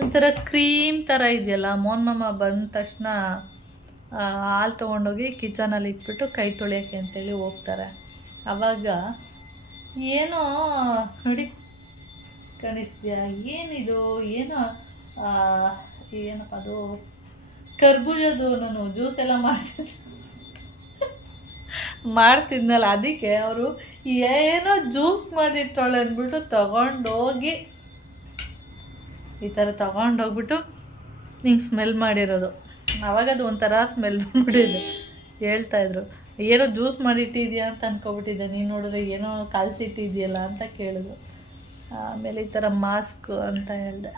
ಒಂಥರ ಕ್ರೀಮ್ ಥರ ಇದೆಯಲ್ಲ. ಮೋನ್ನಮ್ಮ ಬಂದ ತಕ್ಷಣ ಹಾಲು ತೊಗೊಂಡೋಗಿ ಕಿಚನಲ್ಲಿ ಇಟ್ಬಿಟ್ಟು ಕೈ ತೊಳೆಯೋಕ್ಕೆ ಅಂತೇಳಿ ಹೋಗ್ತಾರೆ. ಆವಾಗ ಏನೋ ನೋಡಿ ಕಾಣಿಸ್ತೀಯಾ, ಏನಿದು, ಏನಪ್ಪ ಅದು, ಕರ್ಬೂಜದು ನಾನು ಜ್ಯೂಸ್ ಎಲ್ಲ ಮಾಡ್ತೀನಿ. ಮಾಡ್ತಿದ್ನಲ್ಲ, ಅದಕ್ಕೆ ಅವರು ಏನೋ ಜ್ಯೂಸ್ ಮಾಡಿಟ್ಟಾಳೆ ಅಂದ್ಬಿಟ್ಟು ತಗೊಂಡೋಗಿ ಈ ಥರ ತಗೊಂಡೋಗ್ಬಿಟ್ಟು ಹಿಂಗೆ ಸ್ಮೆಲ್ ಮಾಡಿರೋದು. ಆವಾಗ ಅದು ಒಂಥರ ಸ್ಮೆಲ್ ಬಂದ್ಬಿಟ್ಟಿದ್ದು. ಹೇಳ್ತಾಯಿದ್ರು ಏನೋ ಜ್ಯೂಸ್ ಮಾಡಿಟ್ಟಿದ್ಯಾ ಅಂತ ಅನ್ಕೊಬಿಟ್ಟಿದ್ದೆ, ನೀನು ನೋಡಿದ್ರೆ ಏನೋ ಕಾಲ್ಸಿಟ್ಟಿದ್ಯಲ್ಲ ಅಂತ ಕೇಳಿದ್ರು. ಆಮೇಲೆ ಈ ಥರ ಮಾಸ್ಕ್ ಅಂತ ಹೇಳಿದೆ.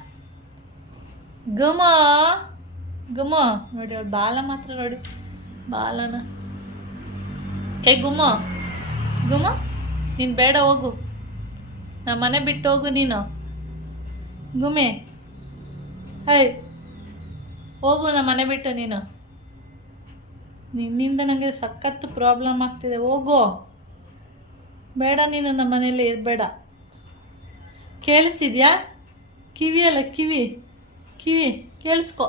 ಗಮ ನೋಡಿ ಅವಳು ಬಾಲ ಮಾತ್ರ ನೋಡಿ, ಬಾಲನ ಗುಮ್ಮ ನೀನು ಬೇಡ ಹೋಗು, ನಮ್ಮ ಮನೆ ಬಿಟ್ಟು ಹೋಗು ನೀನು. ಗುಮ್ಮೆ ಹೋಗು ನಮ್ಮ ಮನೆ ಬಿಟ್ಟು ನೀನು. ನಿನ್ನಿಂದ ನನಗೆ ಸಖತ್ತು ಪ್ರಾಬ್ಲಮ್ ಆಗ್ತಿದೆ, ಹೋಗು. ಬೇಡ ನೀನು ನಮ್ಮ ಮನೇಲಿ ಇರಬೇಡ. ಕೇಳಿಸ್ತಿದ್ಯಾ? ಕಿವಿಯಲ್ಲ ಕಿವಿ ಕೇಳಿಸ್ಕೊ.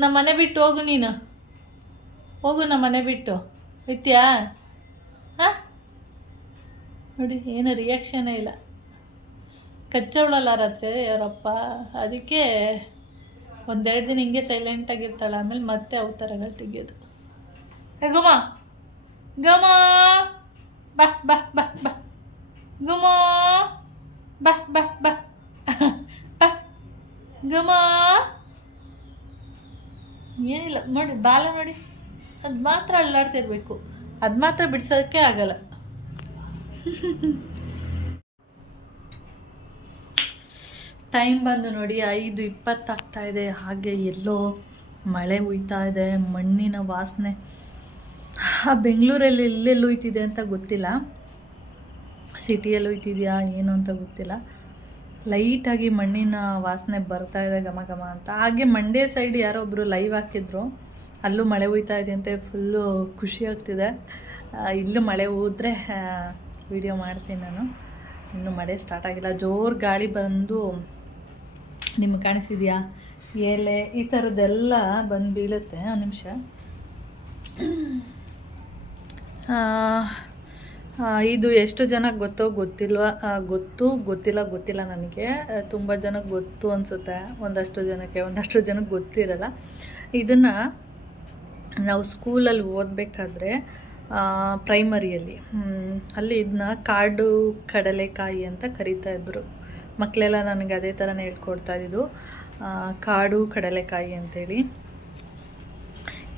ನಮ್ಮ ಮನೆ ಬಿಟ್ಟು ಹೋಗು ನೀನು, ಹೋಗು ನಮ್ಮ ಮನೆ ಬಿಟ್ಟು. ಇತ್ಯಾ ಹಾಂ ನೋಡಿ, ಏನು ರಿಯಾಕ್ಷನೇ ಇಲ್ಲ. ಕಚ್ಚವಳಲ್ಲ ರಾತ್ರಿ ಅವರಪ್ಪ, ಅದಕ್ಕೆ ಒಂದೆರಡು ದಿನ ಹಿಂಗೆ ಸೈಲೆಂಟಾಗಿರ್ತಾಳೆ. ಆಮೇಲೆ ಮತ್ತೆ ಅವತಾರಗಳು ತೆಗಿಯೋದು. ಗುಮ ಬಾ ಬಾ ಬಾ ಬಾ ಗುಮ ಬಾ ಬಾ ಬಾ ಬಾ ಗುಮ. ಏನಿಲ್ಲ ನೋಡಿ, ಬಾಲ ನೋಡಿ, ಅದು ಮಾತ್ರ ಅಲ್ಲಾಡ್ತಿರ್ಬೇಕು, ಅದು ಮಾತ್ರ ಬಿಡ್ಸೋಕ್ಕೆ ಆಗಲ್ಲ. ಟೈಮ್ ಬಂದು ನೋಡಿ 5:20 ಆಗ್ತಾಯಿದೆ. ಹಾಗೆ ಎಲ್ಲೋ ಮಳೆ ಹುಯ್ತಾ ಇದೆ, ಮಣ್ಣಿನ ವಾಸನೆ. ಬೆಂಗಳೂರಲ್ಲಿ ಎಲ್ಲೆಲ್ಲಿ ಹುಯ್ತಿದೆ ಅಂತ ಗೊತ್ತಿಲ್ಲ, ಸಿಟಿಯಲ್ಲಿ ಹುಯ್ತಿದೆಯಾ ಏನು ಅಂತ ಗೊತ್ತಿಲ್ಲ. ಲೈಟಾಗಿ ಮಣ್ಣಿನ ವಾಸನೆ ಬರ್ತಾ ಇದೆ, ಘಮ ಘಮ ಅಂತ. ಹಾಗೆ ಮಂಡ್ಯ ಸೈಡ್ ಯಾರೋ ಒಬ್ಬರು ಲೈವ್ ಹಾಕಿದ್ರು, ಅಲ್ಲೂ ಮಳೆ ಹುಯ್ತಾ ಇದೆ ಅಂತ. ಫುಲ್ಲು ಖುಷಿ ಆಗ್ತಿದೆ. ಇಲ್ಲೂ ಮಳೆ ಹೋದ್ರೆ ವಿಡಿಯೋ ಮಾಡ್ತೀನಿ ನಾನು. ಇನ್ನೂ ಮಳೆ ಸ್ಟಾರ್ಟ್ ಆಗಿಲ್ಲ. ಜೋರು ಗಾಳಿ ಬಂದು ನಿಮ್ಗೆ ಕಾಣಿಸಿದ್ಯಾ, ಎಲೆ ಈ ಥರದ್ದೆಲ್ಲ ಬಂದು ಬೀಳುತ್ತೆ. ಒಂದು ನಿಮಿಷ. ಇದು ಎಷ್ಟು ಜನಕ್ಕೆ ಗೊತ್ತೋ ಗೊತ್ತಿಲ್ಲ ನನಗೆ. ತುಂಬ ಜನಕ್ಕೆ ಗೊತ್ತು ಅನಿಸುತ್ತೆ, ಒಂದಷ್ಟು ಜನಕ್ಕೆ ಗೊತ್ತಿರಲ್ಲ. ಇದನ್ನು ನಾವು ಸ್ಕೂಲಲ್ಲಿ ಓದಬೇಕಾದ್ರೆ ಪ್ರೈಮರಿಯಲ್ಲಿ ಅಲ್ಲಿ ಇದನ್ನ ಕಾಡು ಕಡಲೆಕಾಯಿ ಅಂತ ಕರೀತಾಯಿದ್ರು. ಮಕ್ಕಳೆಲ್ಲ ನನಗೆ ಅದೇ ಥರನೇ ಹೇಳ್ಕೊಡ್ತಾಯಿದ್ದು, ಕಾಡು ಕಡಲೆಕಾಯಿ ಅಂತೇಳಿ.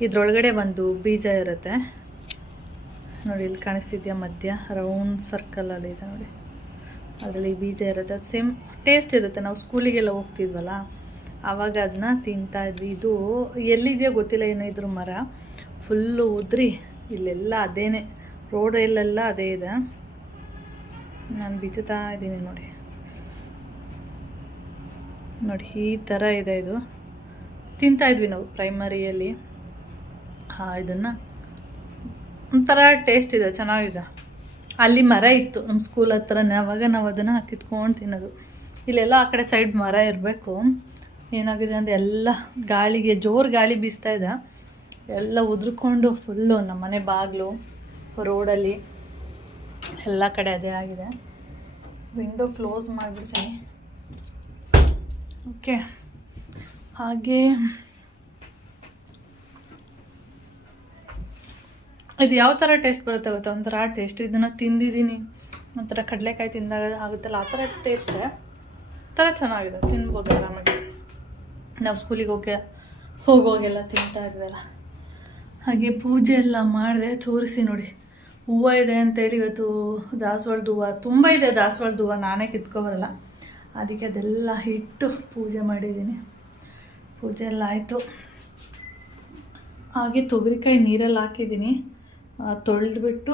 ಇದರೊಳಗಡೆ ಒಂದು ಬೀಜ ಇರುತ್ತೆ ನೋಡಿ, ಇಲ್ಲಿ ಕಾಣಿಸ್ತಿದ್ಯಾ, ಮಧ್ಯ ರೌಂಡ್ ಸರ್ಕಲಲ್ಲಿ ಇದೆ ನೋಡಿ, ಅದರಲ್ಲಿ ಬೀಜ ಇರುತ್ತೆ. ಅದು ಸೇಮ್ ಟೇಸ್ಟ್ ಇರುತ್ತೆ. ನಾವು ಸ್ಕೂಲಿಗೆಲ್ಲ ಹೋಗ್ತಿದ್ವಲ್ಲ, ಆವಾಗ ಅದನ್ನ ತಿಂತಾಯಿದ್ವಿ. ಇದು ಎಲ್ಲಿದೆಯೋ ಗೊತ್ತಿಲ್ಲ, ಏನೋ ಇದ್ರ ಮರ ಫುಲ್ಲು ಉದ್ರಿ ಇಲ್ಲೆಲ್ಲ ಅದೇನೆ, ರೋಡಲ್ಲೆಲ್ಲ ಅದೇ ಇದೆ. ನಾನು ಬಿಚ್ಚುತ್ತಾ ಇದ್ದೀನಿ ನೋಡಿ ಈ ಥರ ಇದೆ. ಇದು ತಿಂತಾಯಿದ್ವಿ ನಾವು ಪ್ರೈಮರಿಯಲ್ಲಿ. ಇದನ್ನು ಒಂಥರ ಟೇಸ್ಟ್ ಇದೆ, ಚೆನ್ನಾಗಿದೆ. ಅಲ್ಲಿ ಮರ ಇತ್ತು ನಮ್ಮ ಸ್ಕೂಲ್ ಹತ್ರನೇ, ಆವಾಗ ನಾವು ಅದನ್ನು ಕಿತ್ಕೊಂಡು ತಿನ್ನೋದು. ಇಲ್ಲೆಲ್ಲ ಆ ಕಡೆ ಸೈಡ್ ಮರ ಇರಬೇಕು. ಏನಾಗಿದೆ ಅಂದರೆ ಎಲ್ಲ ಗಾಳಿಗೆ, ಜೋರು ಗಾಳಿ ಬೀಸ್ತಾ ಇದೆ, ಎಲ್ಲ ಉದುರ್ಕೊಂಡು ಫುಲ್ಲು ನಮ್ಮ ಮನೆ ಬಾಗಿಲು, ರೋಡಲ್ಲಿ ಎಲ್ಲ ಕಡೆ ಅದೇ ಆಗಿದೆ. ವಿಂಡೋ ಕ್ಲೋಸ್ ಮಾಡಿಬಿಡ್ತೀನಿ. ಓಕೆ, ಹಾಗೆ ಇದು ಯಾವ ಥರ ಟೇಸ್ಟ್ ಬರುತ್ತೆ ಗೊತ್ತಾ? ಒಂಥರ ಟೇಸ್ಟ್. ಇದನ್ನು ತಿಂದಿದ್ದೀನಿ, ಒಂಥರ ಕಡಲೆಕಾಯಿ ತಿಂದಾಗ ಆಗುತ್ತಲ್ಲ ಆ ಥರ ಟೇಸ್ಟೇ, ಥರ ಚೆನ್ನಾಗಿದೆ, ತಿನ್ಬೋದು ಆರಾಮಾಗಿ. ನಾವು ಸ್ಕೂಲಿಗೆ ಹೋಗುವಾಗೆಲ್ಲ ತಿಂತಾ ಇದ್ವಲ್ಲ. ಹಾಗೆ ಪೂಜೆ ಎಲ್ಲ ಮಾಡಿದೆ, ತೋರಿಸಿ ನೋಡಿ. ಹೂವು ಇದೆ ಅಂತೇಳಿ ಇವತ್ತು ದಾಸವಾಳದ ಹೂವು ತುಂಬ ಇದೆ. ದಾಸವಾಳದ ಹೂವು ನಾನೇ ಕಿತ್ಕೊಬರಲ್ಲ, ಅದಕ್ಕೆ ಅದೆಲ್ಲ ಇಟ್ಟು ಪೂಜೆ ಮಾಡಿದ್ದೀನಿ. ಪೂಜೆ ಎಲ್ಲ ಆಯಿತು. ಹಾಗೆ ತೊಗರಿಕಾಯಿ ನೀರಲ್ಲಿ ಹಾಕಿದ್ದೀನಿ, ತೊಳೆದ್ಬಿಟ್ಟು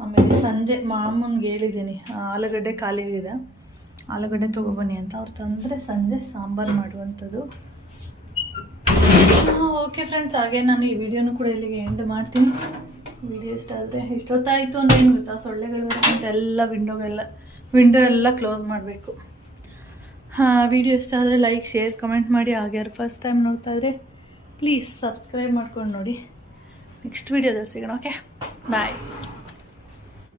ಆಮೇಲೆ ಸಂಜೆ ಮಾಮೂನ್ಗೆ ಹೇಳಿದ್ದೀನಿ ಆಲೂಗಡ್ಡೆ ಖಾಲಿ ಇದೆ, ಆಲೂಗಡ್ಡೆ ತೊಗೊಬನ್ನಿ ಅಂತ. ಅವ್ರು ತಂದರೆ ಸಂಜೆ ಸಾಂಬಾರು ಮಾಡುವಂಥದ್ದು. ಓಕೆ ಫ್ರೆಂಡ್ಸ್, ಹಾಗೆ ನಾನು ಈ ವಿಡಿಯೋನು ಕೂಡ ಇಲ್ಲಿಗೆ ಎಂಡ್ ಮಾಡ್ತೀನಿ. ವಿಡಿಯೋ ಇಷ್ಟ ಆದರೆ, ಇಷ್ಟೊತ್ತಾಯಿತು ಅಂದರೆ ಏನು ಗೊತ್ತಾ, ಸೊಳ್ಳೆಗಳು ಅಂತ ಎಲ್ಲ ವಿಂಡೋ ಎಲ್ಲ ಕ್ಲೋಸ್ ಮಾಡಬೇಕು. ವಿಡಿಯೋ ಇಷ್ಟ ಆದರೆ ಲೈಕ್, ಶೇರ್, ಕಮೆಂಟ್ ಮಾಡಿ. ಹಾಗೆ ಯಾರು ಫಸ್ಟ್ ಟೈಮ್ ನೋಡ್ತಾ ಇದ್ರೆ ಪ್ಲೀಸ್ ಸಬ್ಸ್ಕ್ರೈಬ್ ಮಾಡ್ಕೊಂಡು ನೋಡಿ. ನೆಕ್ಸ್ಟ್ ವಿಡಿಯೋದಲ್ಲಿ ಸಿಗೋಣ. ಓಕೆ, ಬಾಯ್.